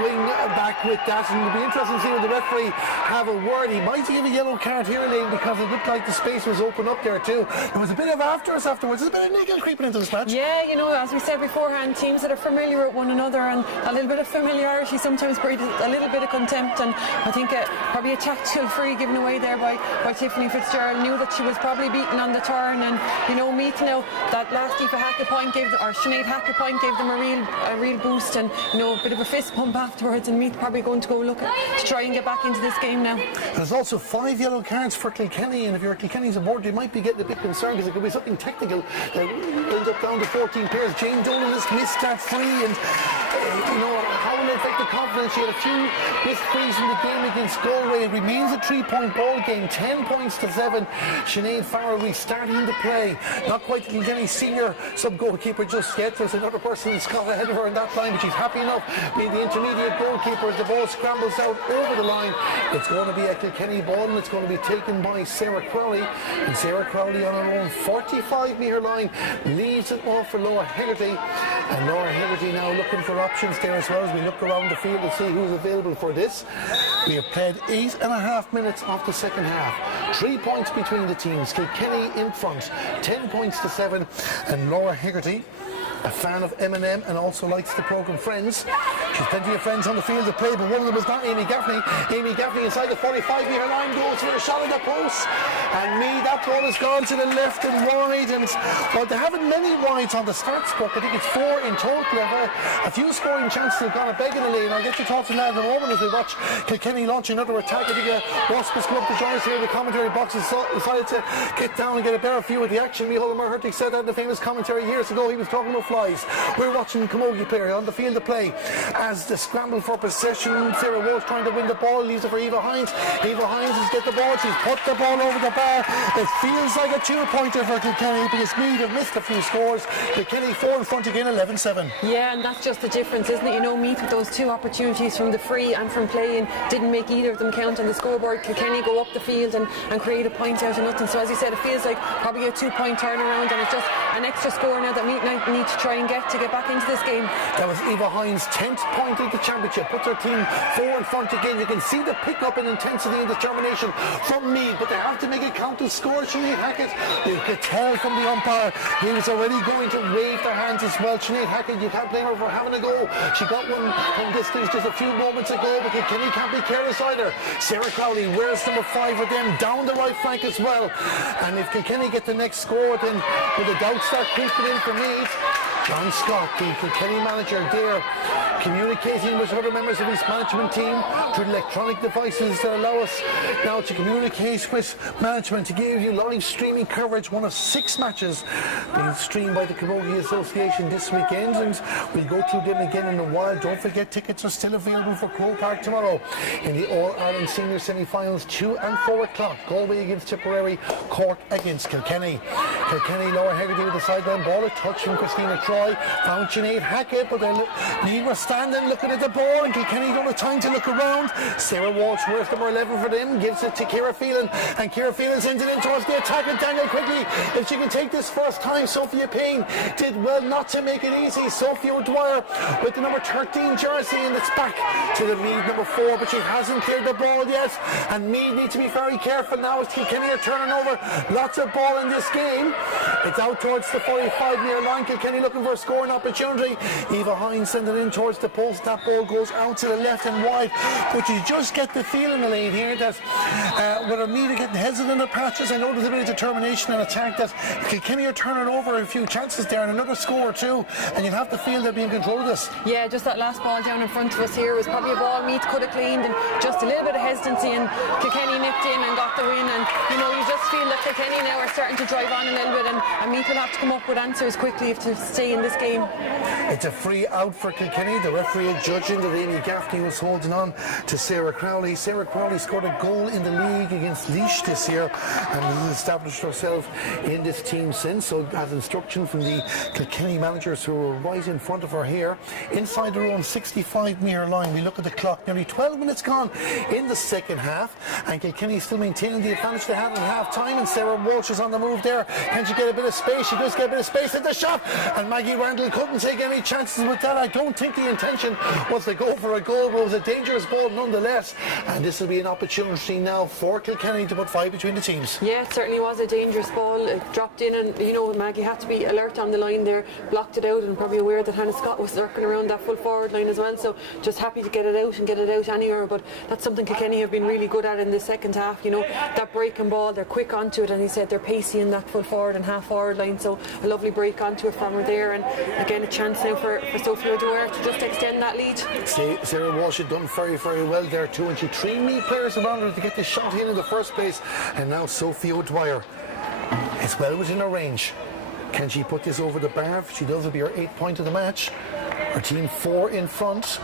wing back back with that, and it'll be interesting to see when the referee have a word. He might give a yellow card here, Elaine, because it looked like the space was open up there too. There was a bit of afterwards. There's a bit of niggle creeping into this match. Yeah, you know, as we said beforehand, teams that are familiar with one another and a little bit of familiarity sometimes breeds a little bit of contempt, and I think probably a tactical free given away there by Tiffany Fitzgerald. Knew that she was probably beaten on the turn, and you know, Meath now, that last Aoife Hackett point Sinead Hackett point gave them a real boost, and you know, a bit of a fist pump afterwards, and Meath probably going to go look to try and get back into this game now. There's also 5 yellow cards for Kilkenny, and if you're Kilkenny's aboard, you might be getting a bit concerned because it could be something technical that ends up down to 14 players. Jane Dolan has missed that free, and you know, how will it affect the confidence? She had a few missed frees in the game against Galway. It remains a 3-point ball game, 10 points to 7. Sinead Farrell restarting to play. Not quite the Kilkenny senior sub-goalkeeper just yet. There's another person that's got ahead of her in that line, but she's happy enough being the intermediate goalkeeper as the ball scrambles out over the line. It's going to be a Kilkenny ball, and it's going to be taken by Sarah Crowley. And Sarah Crowley on her own 45-metre line leaves it off for Laura Hegarty. And Laura Hegarty now looking for options there as well as we look around the field to see who's available for this. We have played 8.5 minutes of the second half. 3 points between the teams. Kilkenny in front, 10 points to 7. And Laura Hegarty, a fan of M&M and also likes the programme Friends. She's plenty of friends on the field to play, but one of them is not Amy Gaffney. Amy Gaffney inside the 45-metre line goes for a shot at the post. And that ball has gone to the left and wide. And well, they haven't many wides on the stats book. I think it's 4 in total. A few scoring chances have gone a begging a lane. I'll get your thoughts on that in a moment as we watch Kilkenny launch another attack. I think Wasp has come up to join us here in the commentary box and decided to get down and get a better view of the action. Micheál Murherty said that in the famous commentary years ago. He was talking about flies. We're watching Camogie player on the field of play as the scramble for possession. Sarah Walsh trying to win the ball, leaves it for Eva Hines. Eva Hines has got the ball, she's put the ball over the bar. It feels like a 2-pointer for Kilkenny because Meath have missed a few scores. Kilkenny 4 in front again, 11-7. Yeah, and that's just the difference, isn't it? You know, Meath with those 2 opportunities from the free and from play, and didn't make either of them count on the scoreboard. Kilkenny go up the field and create a point out of nothing. So as you said, it feels like probably a 2-point turnaround, and it's just an extra score now that Meath need to try and get back into this game. That was Eva Hines' 10th point in the championship. Puts her team 4 in front again. You can see the pick-up in intensity and determination from Meath, but they have to make it count to score. Sinead Hackett, you could tell from the umpire he was already going to wave their hands as well. Sinead Hackett, you can't blame her for having a go. She got one from distance just a few moments ago, but Kilkenny can't be careless either. Sarah Crowley, where's number 5 for them? Down the right flank as well. And if Kilkenny get the next score, then will the doubts start creeping in for Meath? John Scott, the Kilkenny manager there, communicating with other members of his management team through electronic devices that allow us now to communicate with management to give you live streaming coverage. One of 6 matches being streamed by the Camogie Association this weekend, and we'll go through them again in a while. Don't forget, tickets are still available for Croke Park tomorrow in the All-Ireland Senior Semi-Finals, 2 and 4 o'clock. Galway against Tipperary, Cork against Kilkenny. Kilkenny, Laura Hegarty with the sideline ball, a touch from Christina Troy, found Sinead Hackett, but Meath were standing looking at the ball, and Kilkenny don't have time to look around. Sarah Walsh, worth number 11 for them, gives it to Ciara Phelan, and Ciara Phelan sends it in towards the attack, and Daniel quickly, if she can take this first time. Sophia Payne did well not to make it easy. Sophia O'Dwyer with the number 13 jersey, and it's back to the lead number 4, but she hasn't cleared the ball yet, and Meath need to be very careful now as Kilkenny are turning over lots of ball in this game. It's out towards the 45-metre line. Kilkenny looking for a scoring opportunity. Eva Hines sending it in towards the post. That ball goes out to the left and wide, but you just get the feeling, Elaine, here that whether Meath are getting hesitant at patches, I know there's a bit of determination and attack, that Kilkenny are turning over a few chances there and another score or 2, and you have to feel they're being in control of this. Yeah, just that last ball down in front of us here was probably a ball Meath could have claimed, and just a little bit of hesitancy, and Kilkenny nipped in and got the win. And you know, you just feel that Kilkenny now are starting to drive on a little bit, and Meath will have to come up with answers quickly if to stay in this game. It's a free out for Kilkenny. The referee judging that Amy Gaffney was holding on to Sarah Crowley. Sarah Crowley scored a goal in the league against Laois this year and has established herself in this team since. So has instruction from the Kilkenny managers who are right in front of her here. Inside their own 65-metre line, we look at the clock. Nearly 12 minutes gone in the second half, and Kilkenny still maintaining the advantage they had at half-time, and Sarah Walsh is on the move there. Can she get a bit of space? She does get a bit of space at the shot, and Maggie Randall couldn't take any chances with that. I don't think the intention was to go for a goal, but it was a dangerous ball nonetheless. And this will be an opportunity now for Kilkenny to put 5 between the teams. Yeah, it certainly was a dangerous ball. It dropped in, and Maggie had to be alert on the line there, blocked it out, and probably aware that Hannah Scott was lurking around that full forward line as well. So just happy to get it out and get it out anywhere. But that's something Kilkenny have been really good at in the second half. That breaking ball, they're quick onto it, and he said they're pacey in that full forward and half forward line. So a lovely break onto it from her there, and again a chance now for Sophie O'Dwyer to just extend that lead. Sarah Walsh had done very, very well there too, and she 3 Meath players around her to get the shot in the first place. And now Sophie O'Dwyer is well within her range. Can she put this over the bar? If she does, it'll be her 8th point of the match. Her team 4 in front.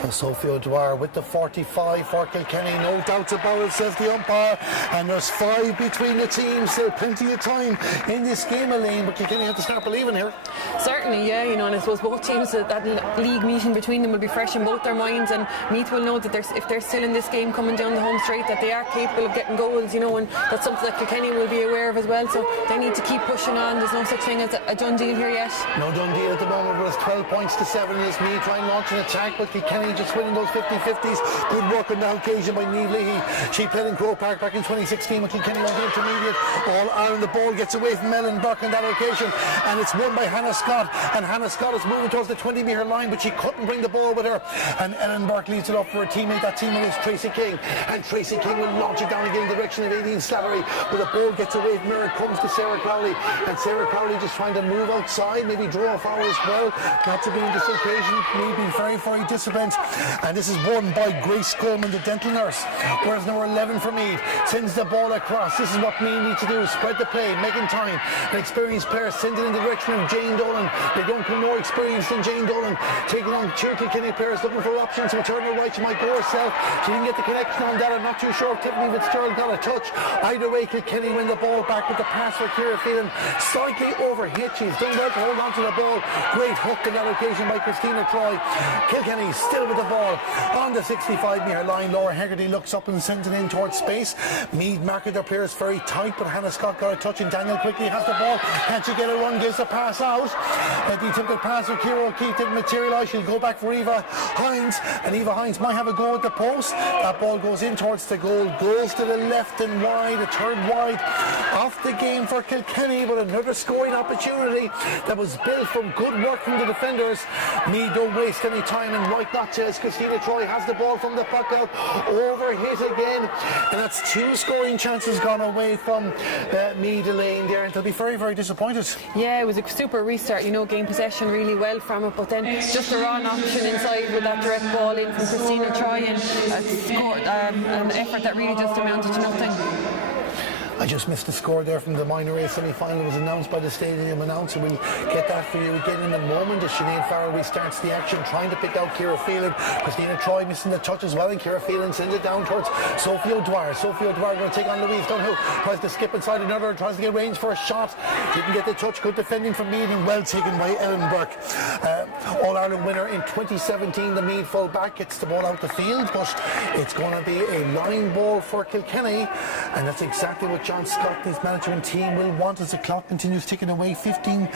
So Sophie O'Dwyer with the 45 for Kilkenny, no doubts about it, says the umpire, and there's 5 between the teams. Still plenty of time in this game, Elaine, but Kilkenny have to start believing here. Certainly, yeah, and I suppose both teams, that league meeting between them will be fresh in both their minds, and Meath will know that if they're still in this game coming down the home straight, that they are capable of getting goals, and that's something that Kilkenny will be aware of as well. So they need to keep pushing on. There's no such thing as a done deal here yet. No done deal at the moment, but it's 12 points to 7 as Meath try and launch an attack, but Kilkenny just winning those 50-50s. Good work on the occasion by Niamh Leahy. She played in Croke Park back in 2016 when Kilkenny won the intermediate. All Ireland, the ball gets away from Ellen Burke on that occasion, and it's won by Hannah Scott, and Hannah Scott is moving towards the 20-metre line, but she couldn't bring the ball with her, and Ellen Burke leads it up for her teammate. That teammate is Tracy King, and Tracy King will launch it down again in the direction of Aileen Slattery, but the ball gets away from her. It comes to Sarah Crowley, and Sarah Crowley just trying to move outside, maybe draw a foul as well. Not to be in this occasion, maybe very, very disciplined. And this is won by Grace Coleman, the dental nurse. Whereas number 11 for Meath sends the ball across. This is what Meath need to do: spread the play, making time. An experienced player sends it in the direction of Jane Dolan. They don't come more experienced than Jane Dolan. Taking on 2 Kilkenny players looking for options. Return her right, she might go herself. She didn't get the connection on that. I'm not too sure if Tiffany Fitzgerald got a touch. Either way, Kilkenny win the ball back with the pass for Ciara Phelan. Slightly overhit. She's done well to hold on to the ball. Great hook on that occasion by Christina Troy. Kilkenny still with the ball on the 65-metre line. Laura Hegarty looks up and sends it in towards space. Meath marking their players very tight, but Hannah Scott got a touch, and Daniel quickly has the ball. Can't she get a run? Gives the pass out. The attempted pass for Ciara O'Keefe didn't materialise. She'll go back for Eva Hines, and Eva Hines might have a go at the post. That ball goes in towards the goal. Goes to the left and wide. A third wide off the game for Kilkenny, but another scoring opportunity that was built from good work from the defenders. Meath don't waste any time, and right not to, as Christina Troy has the ball from the puck out, overhit again, and that's 2 scoring chances gone away from Meath Elaine there, and they'll be very, very disappointed. Yeah, it was a super restart, gained possession really well from it, but then just the wrong option inside with that direct ball in from Christina Troy, and scored an effort that really just amounted to nothing. I just missed the score there from the minor A semi-final. It was announced by the stadium announcer. We'll get that for you again in a moment as Sinead Farrell restarts the action, trying to pick out Ciara Phelan. Christina Troy missing the touch as well, and Ciara Phelan sends it down towards Sophie O'Dwyer. Sophie O'Dwyer going to take on Louise Dunhill. Tries to skip inside another, tries to get range for a shot. Didn't get the touch. Good defending from Meath, and well taken by Ellen Burke. All-Ireland winner in 2017, the Meath full back gets the ball out the field, but it's going to be a line ball for Kilkenny, and that's exactly what John Scott, his management team, will want as the clock continues ticking away. 16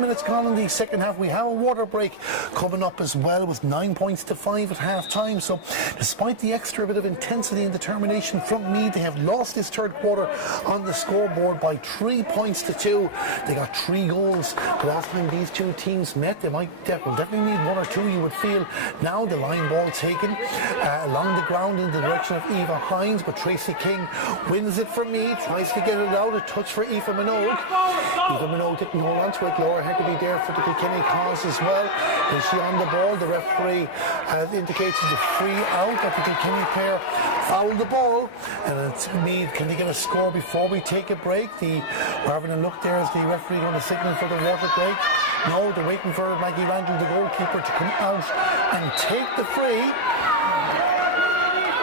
minutes gone in the second half. We have a water break coming up as well, with 9 points to 5 at half time. So despite the extra bit of intensity and determination from Meath, they have lost this third quarter on the scoreboard by 3 points to 2. They got 3 goals the last time these 2 teams met. They will definitely need 1 or 2, you would feel. Now the line ball taken along the ground in the direction of Eva Hines, but Tracy King wins it for Meath, tries to get it out. A touch for Aoife Minogue. Aoife Minogue didn't hold on to it. Laura Hegarty there for the Kilkenny cause as well. Is she on the ball? The referee indicates it's a free out, that the Kilkenny player fouled the ball, and it's Meath. Can they get a score before we take a break? We're having a look there. Is the referee going to signal for the water break? No, they're waiting for Maggie Randall, the goalkeeper, to come out and take the free.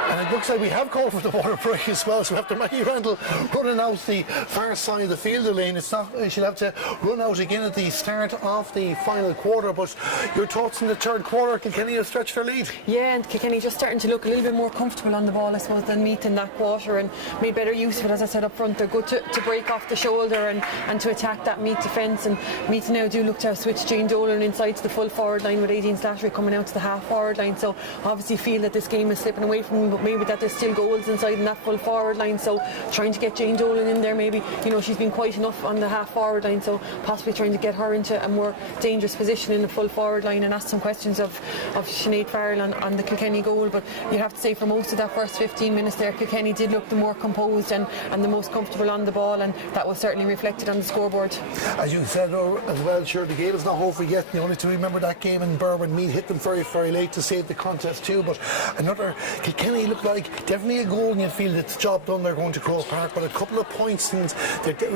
And it looks like we have called for the water break as well. So after Maggie Randall running out the far side of the fielder lane, it's not, she'll have to run out again at the start of the final quarter. But your thoughts in the third quarter? Kilkenny have stretched their lead. Yeah, and Kilkenny just starting to look a little bit more comfortable on the ball, I suppose, than Meath in that quarter, and made better use of it. As I said up front, they're good to break off the shoulder and to attack that Meath defence. And Meath now do look to switch Jane Dolan inside to the full forward line with Aideen Slattery coming out to the half forward line. So obviously feel that this game is slipping away from them, but maybe that there's still goals inside in that full forward line. So trying to get Jane Dolan in there, maybe, you know, she's been quite enough on the half forward line, so possibly trying to get her into a more dangerous position in the full forward line and ask some questions of Sinead Farrell on the Kilkenny goal. But you have to say for most of that first 15 minutes there, Kilkenny did look the more composed and the most comfortable on the ball, and that was certainly reflected on the scoreboard. As you said as well, sure, the game is not over yet. You only to remember that game in Berwyn, Meath hit them very, very late to save the contest too. But another Kilkenny looked like definitely a goal, and you feel it's job done. They're going to Croke Park, but a couple of points and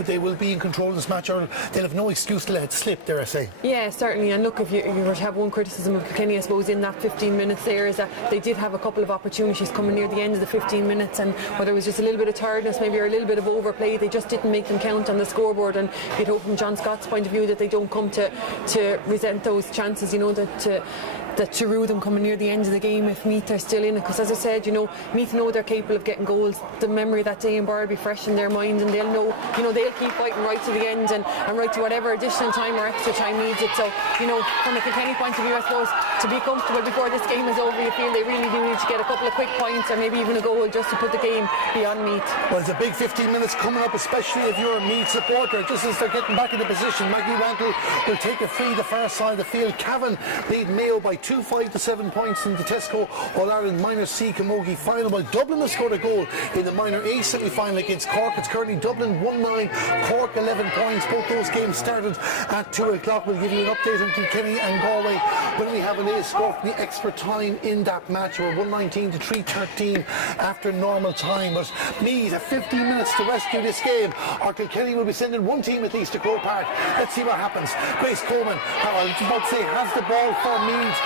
they will be in control of this match, or they'll have no excuse to let it slip, dare I say. Yeah, certainly. And look, if you were to have one criticism of Kilkenny, I suppose, in that 15 minutes there, is that they did have a couple of opportunities coming near the end of the 15 minutes, and whether it was just a little bit of tiredness maybe, or a little bit of overplay, they just didn't make them count on the scoreboard. And you'd hope from John Scott's point of view that they don't come to resent those chances, you know, that to rue them coming near the end of the game if Meath are still in it. Because as I said, you know, Meath know they're capable of getting goals. The memory of that day in Bar will be fresh in their mind, and they'll know, you know, they'll keep fighting right to the end and right to whatever additional time or extra time needs it. So, you know, from a Kilkenny point of view, I suppose, to be comfortable before this game is over, you feel they really do need to get a couple of quick points or maybe even a goal just to put the game beyond Meath. Well, it's a big 15 minutes coming up, especially if you're a Meath supporter. Just as they're getting back into position, Maggie Randall will take a free the far side of the field. Cavan lead Mayo by 5 to 7 points in the Tesco All-Ireland Minor C Camogie final, while Dublin has scored a goal in the Minor A semi-final against Cork. It's currently Dublin 1-9, Cork 11 points. Both those games started at 2 o'clock. We'll give you an update on Kilkenny and Galway when we have a latest score from the extra time in that match. We're 119 to 313 after normal time. But Meath have 15 minutes to rescue this game, or Kilkenny will be sending one team at least to Croke Park. Let's see what happens. Grace Coleman, I was about to say, has the ball for Meath.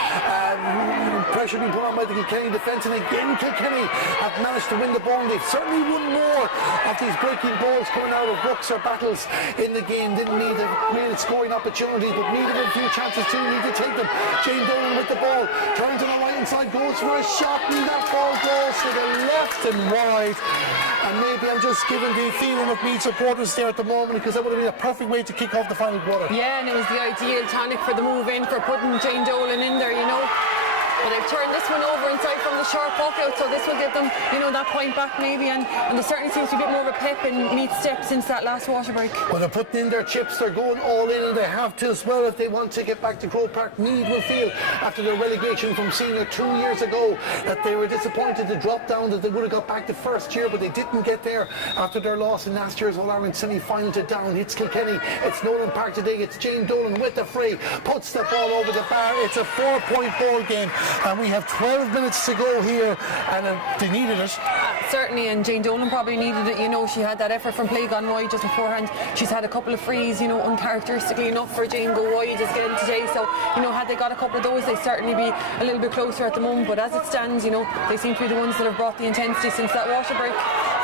Pressure being put on by the Kilkenny defence, and again Kilkenny have managed to win the ball. They've certainly won more of these breaking balls coming out of rucks or battles in the game. Didn't need a real scoring opportunities, but needed a few chances too. Need to take them. Jane Dolan with the ball, turns to the right hand side, goes for a shot, and that ball goes to the left and wide. And maybe I'm just giving the feeling of Meath supporters there at the moment, because that would have been a perfect way to kick off the final quarter. Yeah, and it was the ideal tonic for the move in, for putting Jane Dolan in there, you know. But they've turned this one over inside from the short puck out, so this will give them, you know, that point back maybe, and there certainly seems to be a bit more of a pep in Meath's step since that last water break. Well, they're putting in their chips, they're going all in, and they have to as well if they want to get back to Croke Park. Meath will feel, after their relegation from senior 2 years ago, that they were disappointed to drop down, that they would have got back to first year, but they didn't get there after their loss in last year's All-Ireland semi-final to Down. It's Kilkenny, it's Nowlan Park today, it's Jane Dolan with the free, puts the ball over the bar. It's a 4-point ball game, and we have 12 minutes to go here, and they needed it. Certainly, and Jane Dolan probably needed it. You know, she had that effort from play gone wide just beforehand. She's had a couple of frees, you know, uncharacteristically enough for Jane go wide again today. So, you know, had they got a couple of those, they'd certainly be a little bit closer at the moment. But as it stands, you know, they seem to be the ones that have brought the intensity since that water break.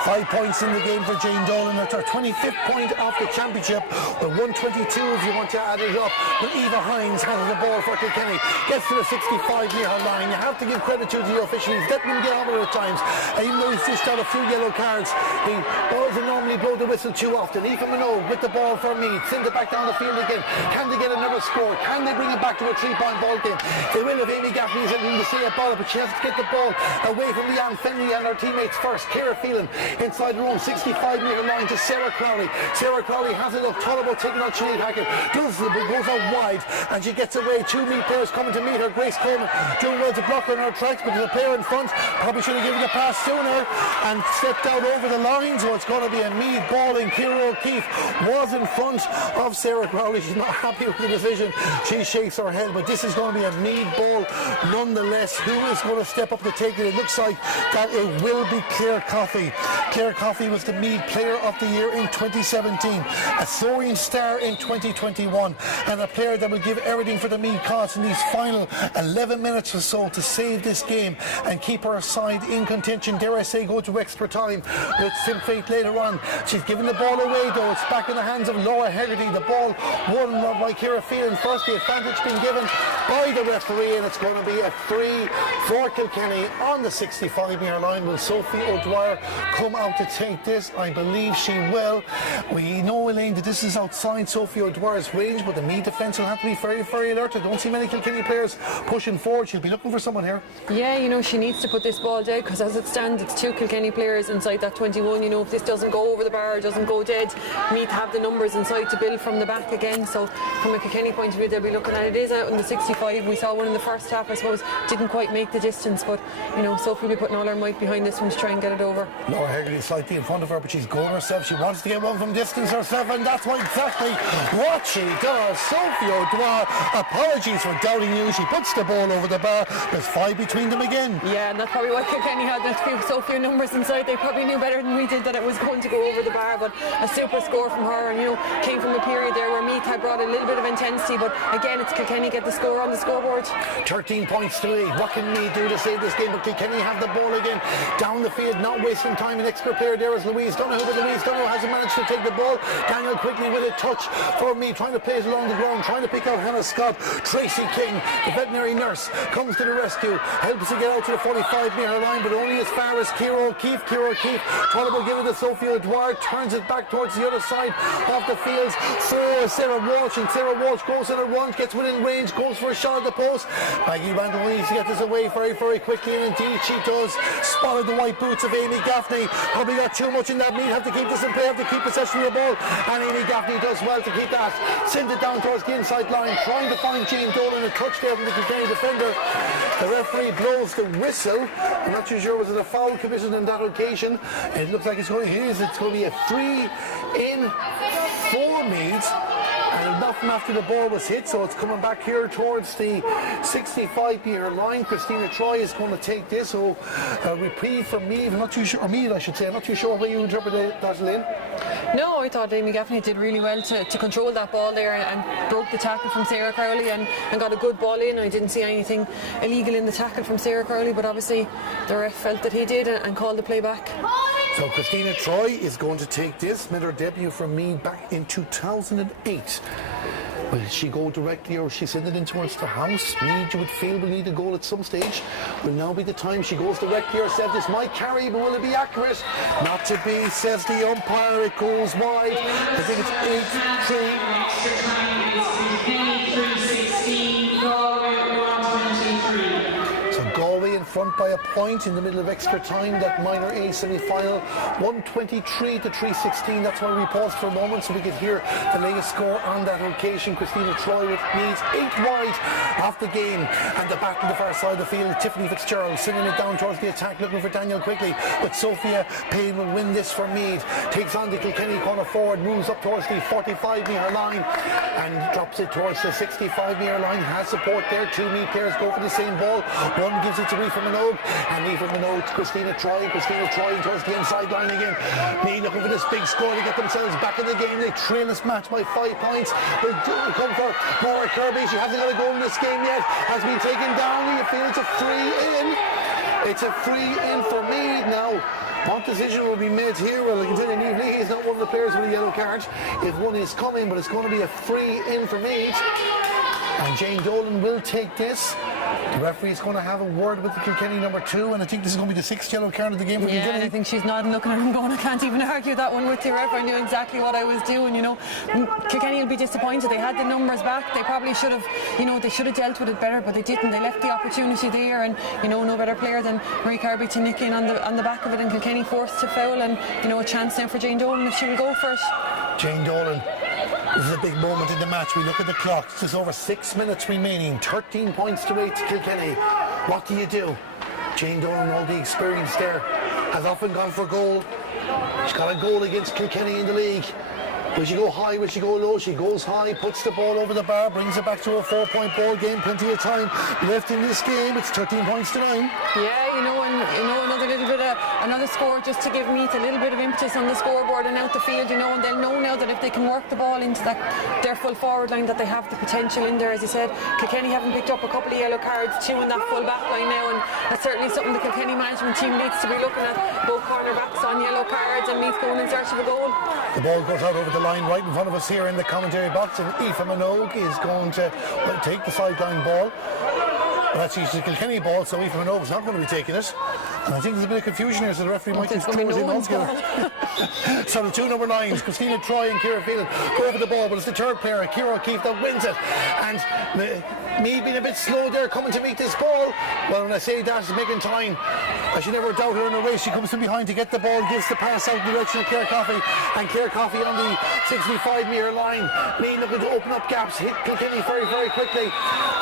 5 points in the game for Jane Dolan. That's her 25th point of the championship, with 122 if you want to add it up. But Eva Hines has the ball for Kilkenny, gets to the 65-metre line. You have to give credit to the official. He's letting them get on with it at times. And even though he's dished out a few yellow cards, he doesn't normally blow the whistle too often. Aoife Minogue with the ball for Meath, send it back down the field again. Can they get another score? Can they bring it back to a 3-point ball game? They will if Amy Gaffney has anything to say about it, but she has to get the ball away from Leanne Fenley and her teammates first. Ciara Phelan inside her own 65-metre line to Sarah Crowley. Sarah Crowley has it up, thought about taking on Sinead Hackett, does it, but goes out wide, and she gets away. 2 Meath players coming to meet her. Grace Coleman doing well to block her on her tracks, but there's a player in front, probably should have given the pass sooner, and stepped out over the line, so it's going to be a Meath ball, and Ciara O'Keefe was in front of Sarah Crowley. She's not happy with the decision. She shakes her head, but this is going to be a Meath ball nonetheless. Who is going to step up to take it? It looks like that it will be Claire Coffey. Claire Coffey was the Meath Player of the Year in 2017, a soaring star in 2021, and a player that will give everything for the Meath cause in these final 11 minutes or so to save this game and keep her side in contention. Dare I say, go to extra time with Sim Faith later on. She's given the ball away though. It's back in the hands of Laura Hegarty. The ball won by Ciara Phelan first. The advantage being given by the referee, and it's going to be a free for Kilkenny on the 65-metre line. Will Sophie O'Dwyer come out to take this? I believe she will. We know, Elaine, that this is outside Sophie O'Dwyer's range, but the Meath defence will have to be very, very alert. I don't see many Kilkenny players pushing forward. She'll be looking for someone here. Yeah, you know, she needs to put this ball dead, because as it stands, it's 2 Kilkenny players inside that 21. You know, if this doesn't go over the bar, doesn't go dead, Meath have the numbers inside to build from the back again. So from a Kilkenny point of view, they'll be looking at it. Is out in the 65. We saw one in the first half, I suppose, didn't quite make the distance, but you know, Sophie will be putting all her might behind this one to try and get it over. Laura Hegarty slightly in front of her, but she's going herself. She wants to get one from distance herself, and that's exactly what she does. Sophie O'Dwyer, apologies for doubting you. She puts the ball over the bar. There's 5 between them again. Yeah, and that's probably why Kilkenny had that few Sophie numbers inside. They probably knew better than we did that it was going to go over the bar, but a super score from her, and you know, came from a period there where Meath had brought a little bit of intensity, but again, it's Kilkenny get the score on the scoreboard. 13 points to 8. What can Meath do to save this game? But Kilkenny have the ball again down the field, not wasting time. An extra player there is Louise Donoghue, but Louise Donoghue hasn't managed to take the ball. Daniel quickly with a touch for Meath, trying to play it along the ground, trying to pick out Hannah Scott. Tracy King, the veterinary nurse, comes to the rescue, helps to get out to the 45-metre line, but only as far as Ciara O'Keefe. Ciara O'Keefe trying to give it to Sophie O'Dwyer, turns it back towards the other side of the fields for Sarah Walsh, and Sarah Walsh goes on a run, gets within range, goes for a shot at the post. Maggie Randall needs to get this away very, very quickly, and indeed she does. Spotted the white boots of Amy Gaffney. Probably got too much in that. Meath have to keep this in play, have to keep possession of the ball, and Amy Gaffney does well to keep that. Send it down towards the inside line, trying to find Jane Dolan. A touch there from the Kilkenny defender. The referee blows the whistle. I'm not too sure was it a foul committed on that occasion. It looks like it's going to be a free in for Meath. And nothing after the ball was hit, so it's coming back here towards the 65-metre line. Christina Troy is going to take this, so a reprieve from Meath. I'm not too sure, or Meath I should say. I'm not too sure how you interpret that, Lynn. No, I thought Amy Gaffney did really well to control that ball there and broke the tackle from Sarah Crowley and got a good ball in. I didn't see anything illegal in the tackle from Sarah Crowley, but obviously the ref felt that he did and called the play back. So Christina Troy is going to take this, made her debut for Meath back in 2008. Will she go directly, or she send it in towards the house? Meath, you would feel, will need a goal at some stage. Will now be the time she goes directly herself. This might carry, but will it be accurate? Not to be, says the umpire. It goes wide. I think it's 8-3. Extra time is Kilkenny 3-16, Galway 123. Galway in front by a point in the middle of extra time, that minor A semi-final, 123 to 316. That's why we paused for a moment so we could hear the latest score on that occasion. Christina Troy with Meath 8 wide off the game, and the back to the far side of the field, Tiffany Fitzgerald sending it down towards the attack, looking for Daniel quickly, but Sophia Payne will win this for Meath. Takes on the Kilkenny corner forward, moves up towards the 45-metre line and drops it towards the 65-metre line. Has support there. 2 Meath players go for the same ball. One gives it to Reeve Minogue, and Reeve Minogue to Christina Troy towards the inside line again. Meath looking for this big score to get themselves back in the game. They trail this match by 5 points. They'll come for Maura Kirby. She hasn't got a goal in this game yet. Has been taken down. You feel it's a free in. It's a free in for Meath now. What decision will be made here? Well, I can tell you, Niamh Leahy is not one of the players with a yellow card. If one is coming, but it's going to be a free in for Meath. And Jane Dolan will take this. The referee is going to have a word with the Kilkenny number 2, and I think this is going to be the 6th yellow card of the game for Kilkenny. I think she's nodding, looking at him going, I can't even argue that one with the ref. I knew exactly what I was doing, you know. Kilkenny will be disappointed. They had the numbers back. They probably should have, you know, they should have dealt with it better, but they didn't. They left the opportunity there, and, you know, no better player than Marie Kirby to nick in on the back of it, and Kilkenny forced to foul, and, you know, a chance now for Jane Dolan if she will go for it. Jane Dolan. This is a big moment in the match. We look at the clock. There's over 6 minutes remaining. 13 points to 8 to Kilkenny. What do you do? Jane Dolan, all the experience there, has often gone for goal. She's got a goal against Kilkenny in the league. Will she go high? Will she go low? She goes high, puts the ball over the bar, brings it back to a 4-point ball game. Plenty of time left in this game. It's 13 points to 9. Yeah, another score just to give Meath a little bit of impetus on the scoreboard and out the field, and they'll know now that if they can work the ball into their full forward line, that they have the potential in there. As you said, Kilkenny haven't picked up a couple of yellow cards, 2 in that full back line now, and that's certainly something the Kilkenny management team needs to be looking at. Both cornerbacks on yellow cards and Meath going in search of a goal. The ball goes out over the line right in front of us here in the commentary box, and Aoife Minogue is going to take the sideline ball. Well, that's usually Kilkenny ball, so Aoife Minogue's not going to be taking it. And I think there's a bit of confusion here, so the referee might just throw it in altogether. So the 2 number 9s, Christina Troy and Ciara Phelan, go over the ball, but it's the third player, Ciara O'Keefe, that wins it. And me being a bit slow there coming to meet this ball, well, when I say that, it's making time. I should never doubt her in a race. She comes from behind to get the ball, gives the pass out in the direction of Claire Coffey, and Claire Coffey on the 65-metre line. Me looking to open up gaps, hit Kilkenny very, very quickly.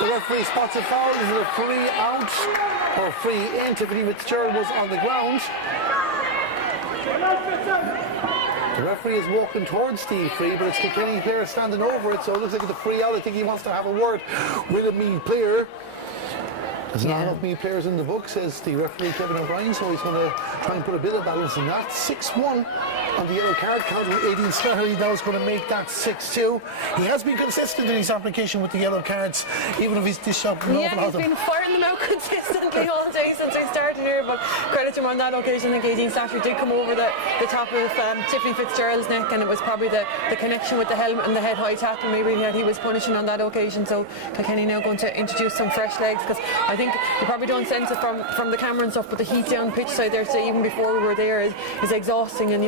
The referee spots a foul. Is it a free out or free in? Tiffany Fitzgerald was on the ground. The referee is walking towards the free, but it's Kilkenny player standing over it, so it looks like it's a free out. I think he wants to have a word with a Meath player. There's not enough Meath players in the book, says the referee Kevin O'Brien, so he's going to try and put a bit of balance in that. 6-1 on the yellow card, counting 18 Slattery. That was going to make that 6-2. He has been consistent in his application with the yellow cards, even if he's dished out an awful lot of them. He's been firing them out consistently all day since we started here, but credit to him on that occasion. I think 18 Slattery did come over the top of Tiffany Fitzgerald's neck, and it was probably the connection with the helmet and the head high tackle maybe that he was punishing on that occasion. So Kilkenny now going to introduce some fresh legs, because I think you probably don't sense it from the camera and stuff, but the heat down the pitch side there, so even before we were there, is exhausting, and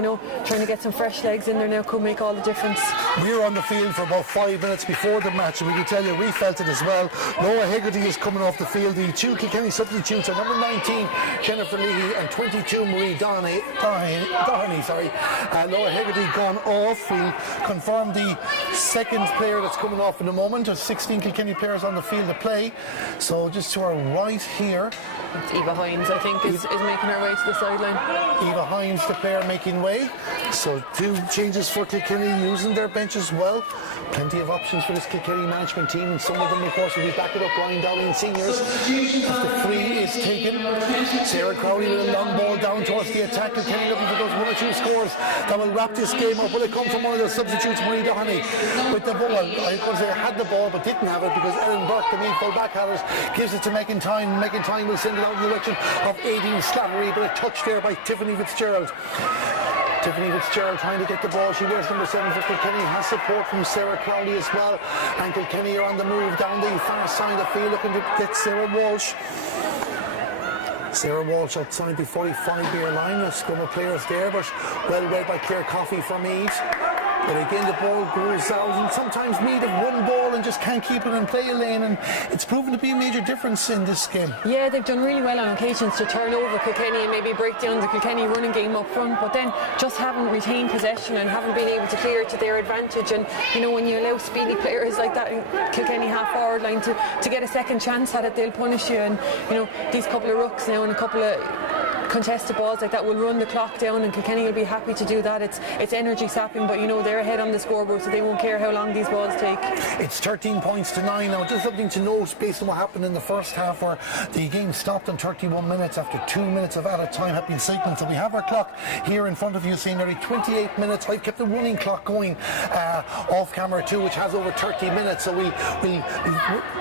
trying to get some fresh legs in there now could make all the difference. We were on the field for about 5 minutes before the match, and we can tell you we felt it as well. Laura Hegarty is coming off the field. The 2 Kilkenny substitutes are number 19 Jennifer Leahy and 22 Marie Doherty. Laura Hegarty gone off. We'll confirm the second player that's coming off in a moment. There's 16 Kilkenny players on the field to play, so just to our right here, it's Eva Hines, I think, is making her way to the sideline. Eva Hines, the player making way. So 2 changes for Kilkenny, using their bench as well. Plenty of options for this Kilkenny management team, and some of them, of course, will be backing up Ryan Dowling seniors. As the free is taken, Sarah Crowley with a long ball down towards the attack. Kilkenny looking for those 1 or 2 scores that will wrap this game up. Will it come from one of the substitutes, Marie Doherty, with the ball? I suppose they had the ball but didn't have it, because Ellen Burke, the Meath full back had it, gives it to Megan Tyne. Megan Tyne will send it out in the direction of 18 Slattery, but a touch there by Tiffany Fitzgerald. Tiffany Fitzgerald trying to get the ball. She wears number 7 for Kilkenny. Has support from Sarah Crowley as well. And Kilkenny are on the move down the far side of the field, looking to get Sarah Walsh. Sarah Walsh outside the 45-metre line. A scrum of players there, but well read by Claire Coffey from Meath. But again, the ball goes out, and sometimes Meath have one ball and just can't keep it in play lane, and it's proven to be a major difference in this game. Yeah, they've done really well on occasions to turn over Kilkenny and maybe break down the Kilkenny running game up front, but then just haven't retained possession and haven't been able to clear to their advantage. And when you allow speedy players like that in Kilkenny half forward line to get a second chance at it, they'll punish you. And these couple of rooks now and a couple of contested balls like that will run the clock down, and Kilkenny will be happy to do that. It's energy sapping, but they're ahead on the scoreboard, so they won't care how long these balls take. It's 13 points to 9 now. Just something to note based on what happened in the first half, where the game stopped on 31 minutes after 2 minutes of added time had been signalled. So we have our clock here in front of you saying nearly 28 minutes. I've kept the running clock going off camera too, which has over 30 minutes, so we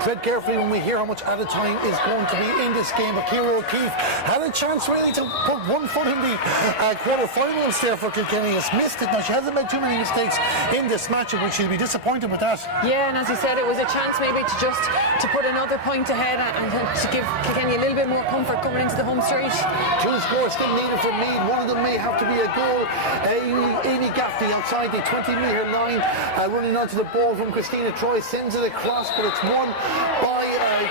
tread carefully when we hear how much added time is going to be in this game. But Ciara O'Keefe had a chance really to put one foot in the quarter-finals there for Kilkenny. Has missed it. Now, she hasn't made too many mistakes in this match, but she'll be disappointed with that. Yeah, and as you said, it was a chance maybe to put another point ahead and to give Kilkenny a little bit more comfort coming into the home straight. 2 scores still needed for Meath. One of them may have to be a goal. Amy Gaffney outside the 20-metre line, running onto the ball from Christina Troy, sends it across, but it's won by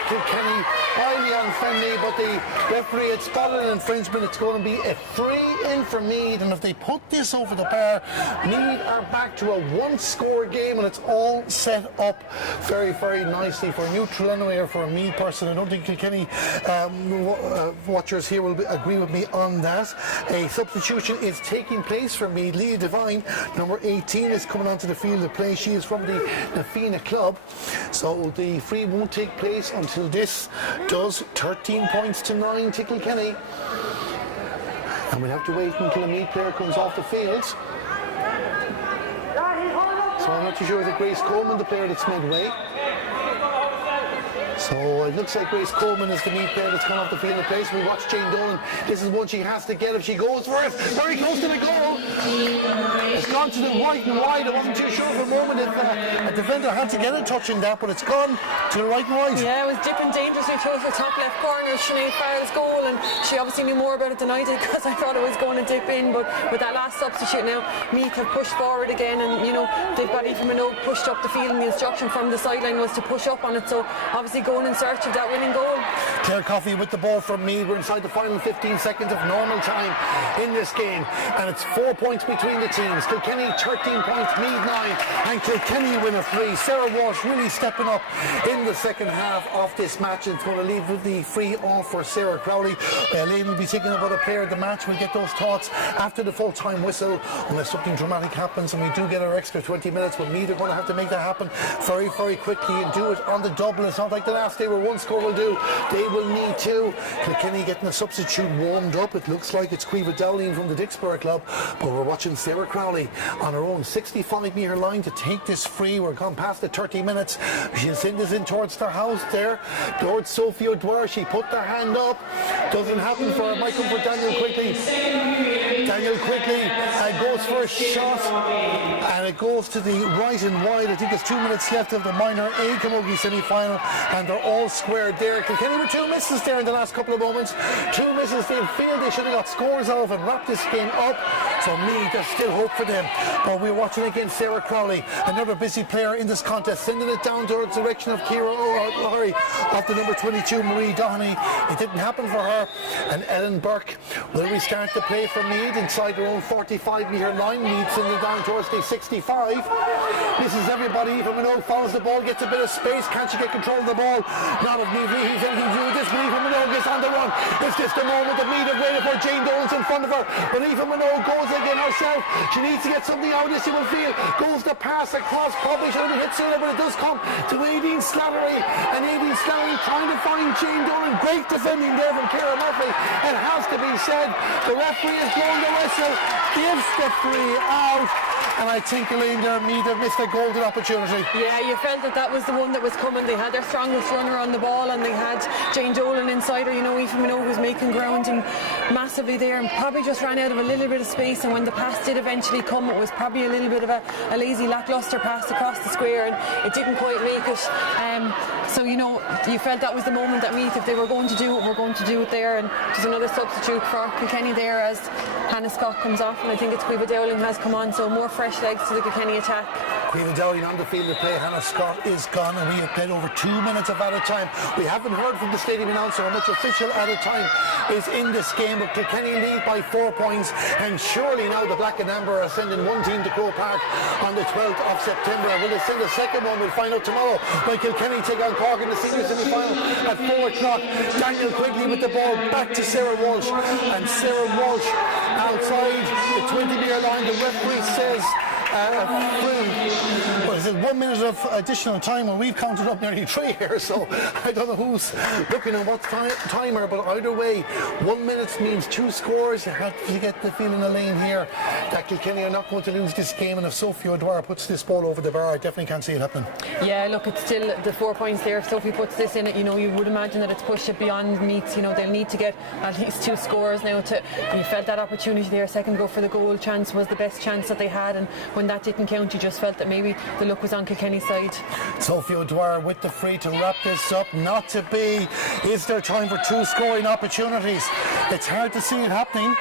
Kilkenny, highly unfriendly, but the referee had spotted an infringement. It's going to be a free in for Meath, and if they put this over the bar, Meath are back to a one-score game, and it's all set up very, very nicely for a neutral anyway, or for a Meath person. I don't think Kilkenny watchers here will agree with me on that. A substitution is taking place for Meath. Leah Devine, number 18, is coming onto the field of play. She is from the Nafina club, so the free won't take place until this does. 13 points to 9 to Kilkenny, and we'll have to wait until a Meath player comes off the field. So I'm not too sure if it's Grace Coleman, the player that's midway. So it looks like Grace Coleman is the Meath player that's come off the field of play. So we watch Jane Dolan. This is one she has to get if she goes for it. Very close to the goal. It's gone to the right and wide. I wasn't too sure for a moment if a defender had to get a touch in that, but it's gone to the right and wide. Yeah, it was dipping dangerously towards the top left corner of Sinead Farrell's goal, and she obviously knew more about it than I did, because I thought it was going to dip in. But with that last substitute now, Meath have pushed forward again, and you know they've got Aoife Minogue pushed up the field, and the instruction from the sideline was to push up on it. So obviously going in search of that winning goal. Claire Coffey with the ball from Meath. We're inside the final 15 seconds of normal time in this game, and it's 4 points between the teams. Kilkenny 13 points, Meath 9, and Kilkenny win a 3. Sarah Walsh really stepping up in the second half of this match, and it's going to leave the free off for Sarah Crowley. Elaine will be thinking about a player of the match. We'll get those thoughts after the full-time whistle, unless something dramatic happens and we do get our extra 20 minutes. But Meath are going to have to make that happen very, very quickly and do it on the double. It's not like the last day where one score will do. They will need two. Kilkenny getting a substitute warmed up. It looks like it's Caoimhe Dowling from the Dixborough club, but we're watching Sarah Crowley on her own 65-metre line to take this free. We're gone past the 30 minutes. She'll send this in towards their house there. Towards Sophie O'Dwyer. She put the hand up. Doesn't happen for her. Might come for Daniel Quickly. Daniel Quickly goes for a shot, and it goes to the right and wide. I think there's 2 minutes left of the minor A Camogie semi-final, and they're all squared there. Kilkenny with 2 misses there in the last couple of moments. 2 misses they feel they should have got scores out of and wrapped this game up. So Meath, there's still hope for them. But we're watching again Sarah Crowley, another busy player in this contest, sending it down towards the direction of Ciara O'Loughlin off the number 22 Marie Doheney. It didn't happen for her. And Ellen Burke will restart the play for Meath inside their own 45-metre line. Meath sending it down towards the 65. This is everybody. Aoife Minogue follows the ball, gets a bit of space. Can she get control of the ball? Not if Meath Leahy's anything to do with this. But Aoife Minogue is on the run. Is this the moment that Meath have waited for? Jane Dolan's in front of her, but Aoife Minogue goes again herself. She needs to get something out of this, you will feel. Goes the pass across, probably should have been hit sooner, but it does come to Aideen Slattery, and Aideen Slattery trying to find Jane Dolan. Great defending there from Ciara Murphy. It has to be said, the referee has blown the whistle, gives the free out, and I think Elaine there, Meath have missed a golden opportunity. Yeah, you felt that was the one that was coming. They had their strongest runner on the ball, and they had Jane Dolan inside her. You know, Aoife Minogue was making ground and massively there, and probably just ran out of a little bit of space. And when the pass did eventually come, it was probably a little bit of a lazy, lacklustre pass across the square, and it didn't quite make it. So you know, you felt that was the moment that Meath, if they were going to do it, were going to do it there. And there's another substitute for Kilkenny there as Hannah Scott comes off, and I think it's Caoimhe Dowling has come on. So more fresh legs to the Kilkenny attack. Caoimhe Dowling on the field of play. Hannah Scott is gone, and we have played over 2 minutes of added time. We haven't heard from the stadium announcer how much official added time is in this game, but Kilkenny lead by 4 points, and surely now the Black and Amber are sending one team to Croke Park on the 12th of September. Will they send a second one? We'll find out tomorrow when Kilkenny take on Cork in the senior semi-final at 4 o'clock. Daniel Quigley with the ball back to Sarah Walsh, and Sarah Walsh outside the 20-metre line. The referee says what is it, 1 minute of additional time, and we've counted up nearly 3 here, so I don't know who's looking at what timer, but either way 1 minute means 2 scores. You have to get the feeling, Elaine, here that Kilkenny are not going to lose this game, and if Sophie O'Dwyer puts this ball over the bar, I definitely can't see it happening. Yeah, look, it's still the 4 points there. If Sophie puts this in it, you know, you would imagine that it's pushed it beyond Meath. You know, they'll need to get at least 2 scores now. You felt that opportunity there a second ago for the goal chance was the best chance that they had, and when that didn't count, you just felt that maybe the luck was on Kilkenny's side. Sophie O'Dwyer with the free to wrap this up. Not to be. Is there time for 2 scoring opportunities? It's hard to see it happening.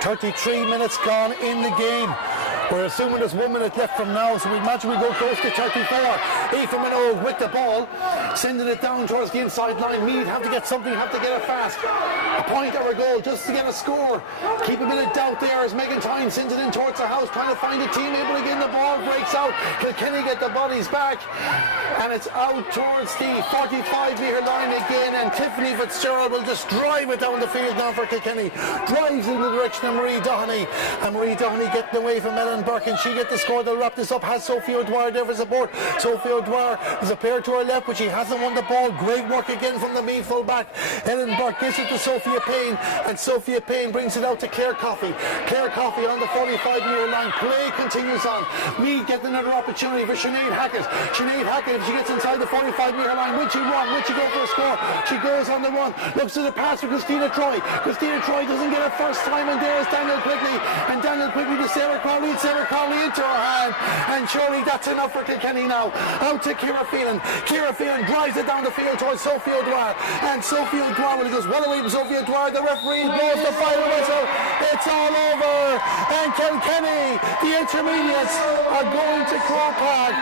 33 minutes gone in the game. We're assuming there's 1 minute left from now, so we imagine we go close to 34. Aoife Minogue with the ball. sending it down towards the inside line. Meath have to get something, have to get it fast. A point or a goal just to get a score. Keep a bit of doubt there as Megan Tyne sends it in towards the house, trying to find a teammate, but again the ball breaks out. Kilkenny get the bodies back, and it's out towards the 45-metre line again, and Tiffany Fitzgerald will just drive it down the field now for Kilkenny. Drives in the direction of Marie Doheney, and Marie Doheney getting away from Ellen Burke, and she gets the score. They'll wrap this up. Has Sophie O'Dwyer there for support. Sophie O'Dwyer is a player to her left, but she hasn't won the ball. Great work again from the Meath full back. Ellen Burke gives it to Sophia Payne, and Sophia Payne brings it out to Claire Coffey. Claire Coffey on the 45-metre line. Play continues on. Meath get another opportunity for Sinead Hackett. Sinead Hackett, if she gets inside the 45-metre line, will she run? Will she go for a score? She goes on the run. Looks to the pass for Christina Troy. Christina Troy doesn't get it first time, and there's Daniel Quigley. And Daniel Quigley to Sarah Crowley. Sarah Crowley into her hand. And surely that's enough for Kilkenny now. Out to Ciara Phelan. Ciara Phelan drives it down the field towards Sophie O'Dwyer. And Sophie O'Dwyer, when it goes well away from Sophie O'Dwyer, the referee blows the final whistle. It's all over. And Kilkenny, the intermediates, are going to Croke Park.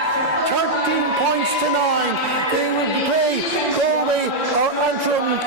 13 points to 9. They will play Galway or Antrim.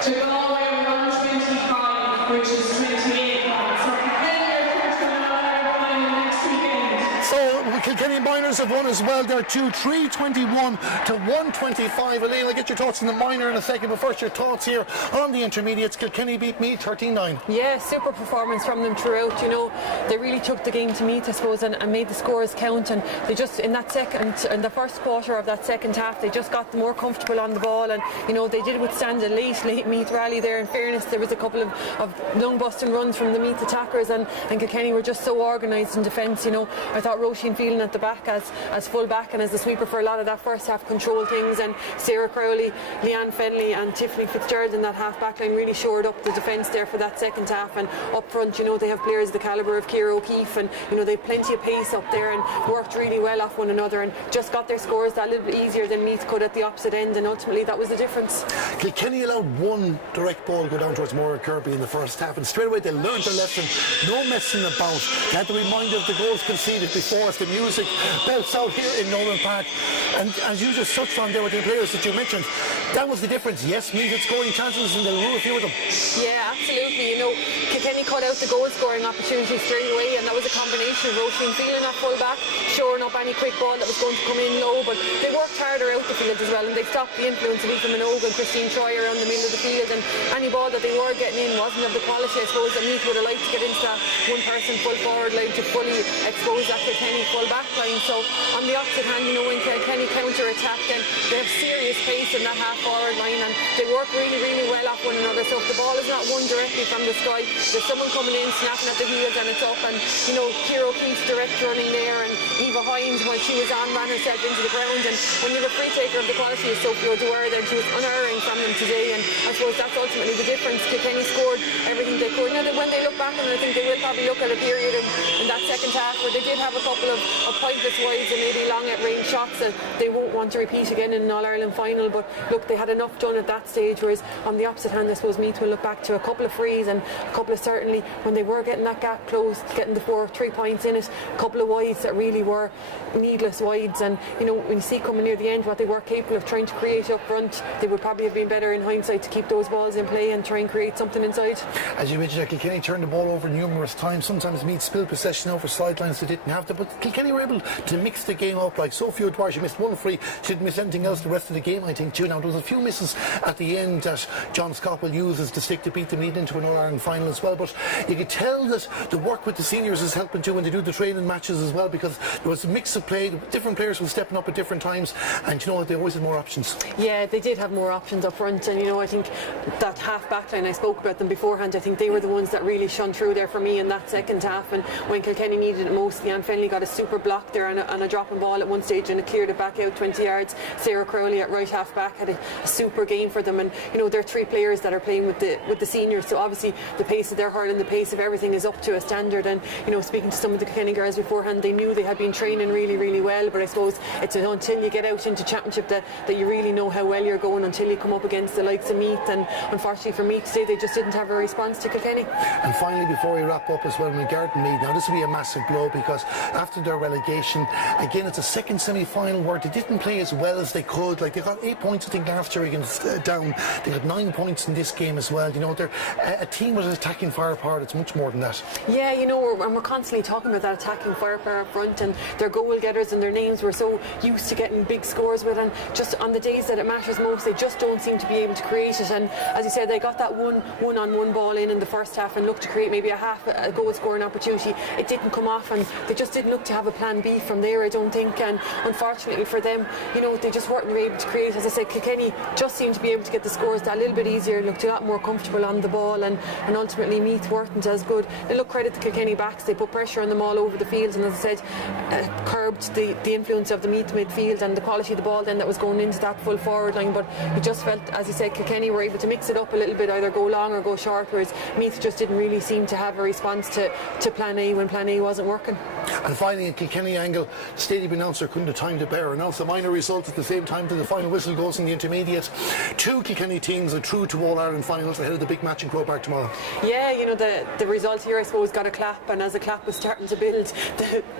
To Galway 125, which is 28 points. So Kilkenny are clear to another final next weekend. So Kilkenny minors have won as well. They're 321 to 125. Elaine, I'll get your thoughts on the minor in a second, but first your thoughts here on the intermediates. Kilkenny beat Meath 13-9. Yeah, super performance from them throughout. You know, they really took the game to Meath, I suppose, and made the scores count. And they just, in the first quarter of that second half, they just got more comfortable on the ball. And you know, they did withstand a late Meath rally there. In fairness, there was a couple of long busting runs from the Meath attackers, and Kilkenny were just so organised in defence. You know, I thought Roisin Phelan at the back as full back and as the sweeper for a lot of that first half controlled things, and Sarah Crowley, Leanne Fennelly and Tiffany Fitzgerald in that half back line really shored up the defence there for that second half. And up front, you know, they have players of the calibre of Ciara O'Keefe, and you know, they have plenty of pace up there and worked really well off one another and just got their scores that little bit easier than Meath could at the opposite end, and ultimately that was the difference. Kilkenny allowed one direct ball go down towards Maura Kirby in the first half, and straight away they learned their lesson. No messing about. They had the reminder of the goals conceded before us. The music belts out here in Nowlan Park, and as you just touched on there with the players that you mentioned, that was the difference. Yes, Meath had scoring chances and they'll rule a few of them. Yeah, absolutely. You know, Kilkenny cut out the goal scoring opportunity straight away, and that was a combination of Roisin Phelan at full back, shoring up any quick ball that was going to come in low, but they worked harder out the field as well, and they stopped the influence of Aoife Minogue and Christine Troy around the middle of the field, and any ball that they were getting in wasn't of the quality, I suppose, that Meath would have liked to get into that one person full forward line to fully expose that Kilkenny full back line. So on the opposite hand, you know, when Kilkenny counter-attack, then they have serious pace in that half-forward line, and they work really, really well off one another. So if the ball is not won directly from the sky, there's someone coming in, snapping at the heels, and it's up. And you know, Ciara O'Keefe's direct running there, and Eva Hines, when she was on, ran herself into the ground. And when you're a free taker of the quality of Sophie O'Dwyer, then she was unerring from them today, and I suppose that's ultimately the difference. Kilkenny scored everything they could. Now, when they look back, and I think they will probably look at a period in that second half where they did have a couple of pointless wides and maybe long at range shots that they won't want to repeat again in an All-Ireland final. But look, they had enough done at that stage, whereas on the opposite hand, I suppose Meath will look back to a couple of frees and a couple of, certainly when they were getting that gap closed, getting the 3 points in it, a couple of wides that really were needless wides. And you know, when you see coming near the end what they were capable of trying to create up front, they would probably have been better in hindsight to keep those balls in play and try and create something inside. As you mentioned, Kilkenny turned the ball over numerous times. Sometimes Meath spilled possession over sidelines they didn't have to, but Kilkenny were able to mix the game up. Like Sophie O'Dwyer, she missed one free, she didn't miss anything else the rest of the game, I think, too. Now there was a few misses at the end that John Scott will use as the stick to beat them lead into an All-Ireland final as well, but you could tell that the work with the seniors is helping too when they do the training matches as well, because there was a mix of play, different players were stepping up at different times, and you know what, they always had more options. Yeah, they did have more options up front, and you know, I think that half back line, I spoke about them beforehand, I think they were the ones that really shone through there for me in that second half. And when Kilkenny needed it most, Leanne Fennelly got a super block there on a dropping ball at one stage, and it cleared it back out 20 yards. Sarah Crowley at right half back had a super game for them, and you know, they're three players that are playing with the seniors, so obviously the pace of their hurling, the pace of everything is up to a standard. And you know, speaking to some of the Kilkenny girls beforehand, they knew they had been training really, really well, but I suppose it's until you get out into championship that you really know how well you're going, until you come up against the likes of Meath. And unfortunately for Meath today, they just didn't have a response to Kilkenny. And finally, before we wrap up as well, regarding Meath, now this will be a massive blow, because after their relegation relegation. Again, it's a second semi-final where they didn't play as well as they could. Like, they got 8 points, I think, last year against Down. They got 9 points in this game as well. You know, they're a team with attacking firepower. It's much more than that. Yeah, you know, we're constantly talking about that attacking firepower up front, and their goal getters and their names we're so used to getting big scores with, and just on the days that it matters most, they just don't seem to be able to create it. And as you said, they got that one-on-one ball in the first half and looked to create maybe a goal scoring opportunity. It didn't come off, and they just didn't look to have a plan B from there, I don't think. And unfortunately for them, you know, they just weren't able to create. As I said, Kilkenny just seemed to be able to get the scores that little bit easier, looked a lot more comfortable on the ball, and ultimately Meath weren't as good. They look credit the Kilkenny backs, they put pressure on them all over the field, and as I said, curbed the influence of the Meath midfield and the quality of the ball then that was going into that full forward line. But you just felt, as you said, Kilkenny were able to mix it up a little bit, either go long or go short, whereas Meath just didn't really seem to have a response to plan A when plan A wasn't working. And finally, in Kilkenny angle, the stadium announcer couldn't have time to bear announce the minor results at the same time that the final whistle goes in the intermediate. 2 Kilkenny teams are through to All-Ireland finals ahead of the big match in Croke Park tomorrow. Yeah, you know, the result here, I suppose, got a clap, and as the clap was starting to build,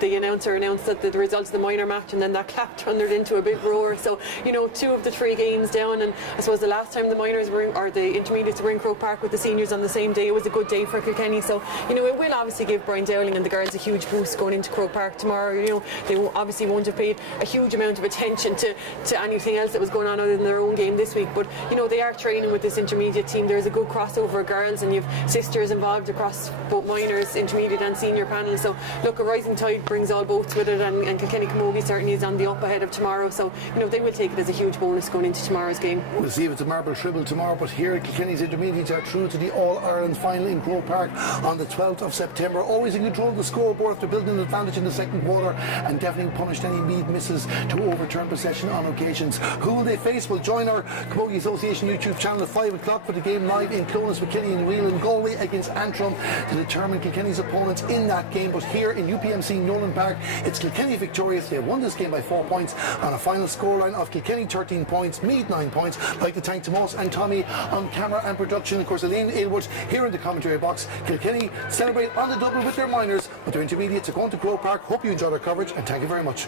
the announcer announced that the results of the minor match, and then that clap turned into a big roar. So, you know, 2 of the 3 games down, and I suppose the last time the minors were or the intermediates were in Croke Park with the seniors on the same day, it was a good day for Kilkenny. So, you know, it will obviously give Brian Dowling and the girls a huge boost going into Croke Park tomorrow. You know, they obviously won't have paid a huge amount of attention to anything else that was going on other than their own game this week, but you know, they are training with this intermediate team. There's a good crossover of girls, and you've sisters involved across both minors, intermediate and senior panels. So look, a rising tide brings all boats with it, and Kilkenny Camogie certainly is on the up ahead of tomorrow. So, you know, they will take it as a huge bonus going into tomorrow's game. We'll see if it's a marble tribble tomorrow, but here Kilkenny's intermediates are through to the All-Ireland final in Croke Park on the 12th of September. Always in control of the scoreboard after building an advantage in the second quarter, and definitely punished any Meath misses to overturn possession on occasions. Who will they face? We'll join our Camogie Association YouTube channel at 5 o'clock for the game live in Clones, McKinney and Wheel and Galway against Antrim to determine Kilkenny's opponents in that game. But here in UPMC Nowlan Park, it's Kilkenny victorious. They won this game by 4 points on a final scoreline of Kilkenny 13 points, Meath 9 points. I'd like to thank Tomas and Tommy on camera and production. Of course, Elaine Aylward here in the commentary box. Kilkenny celebrate on the double with their minors, but their intermediates are going to Croke Park. Hope you enjoyed our coverage, and thank you very much.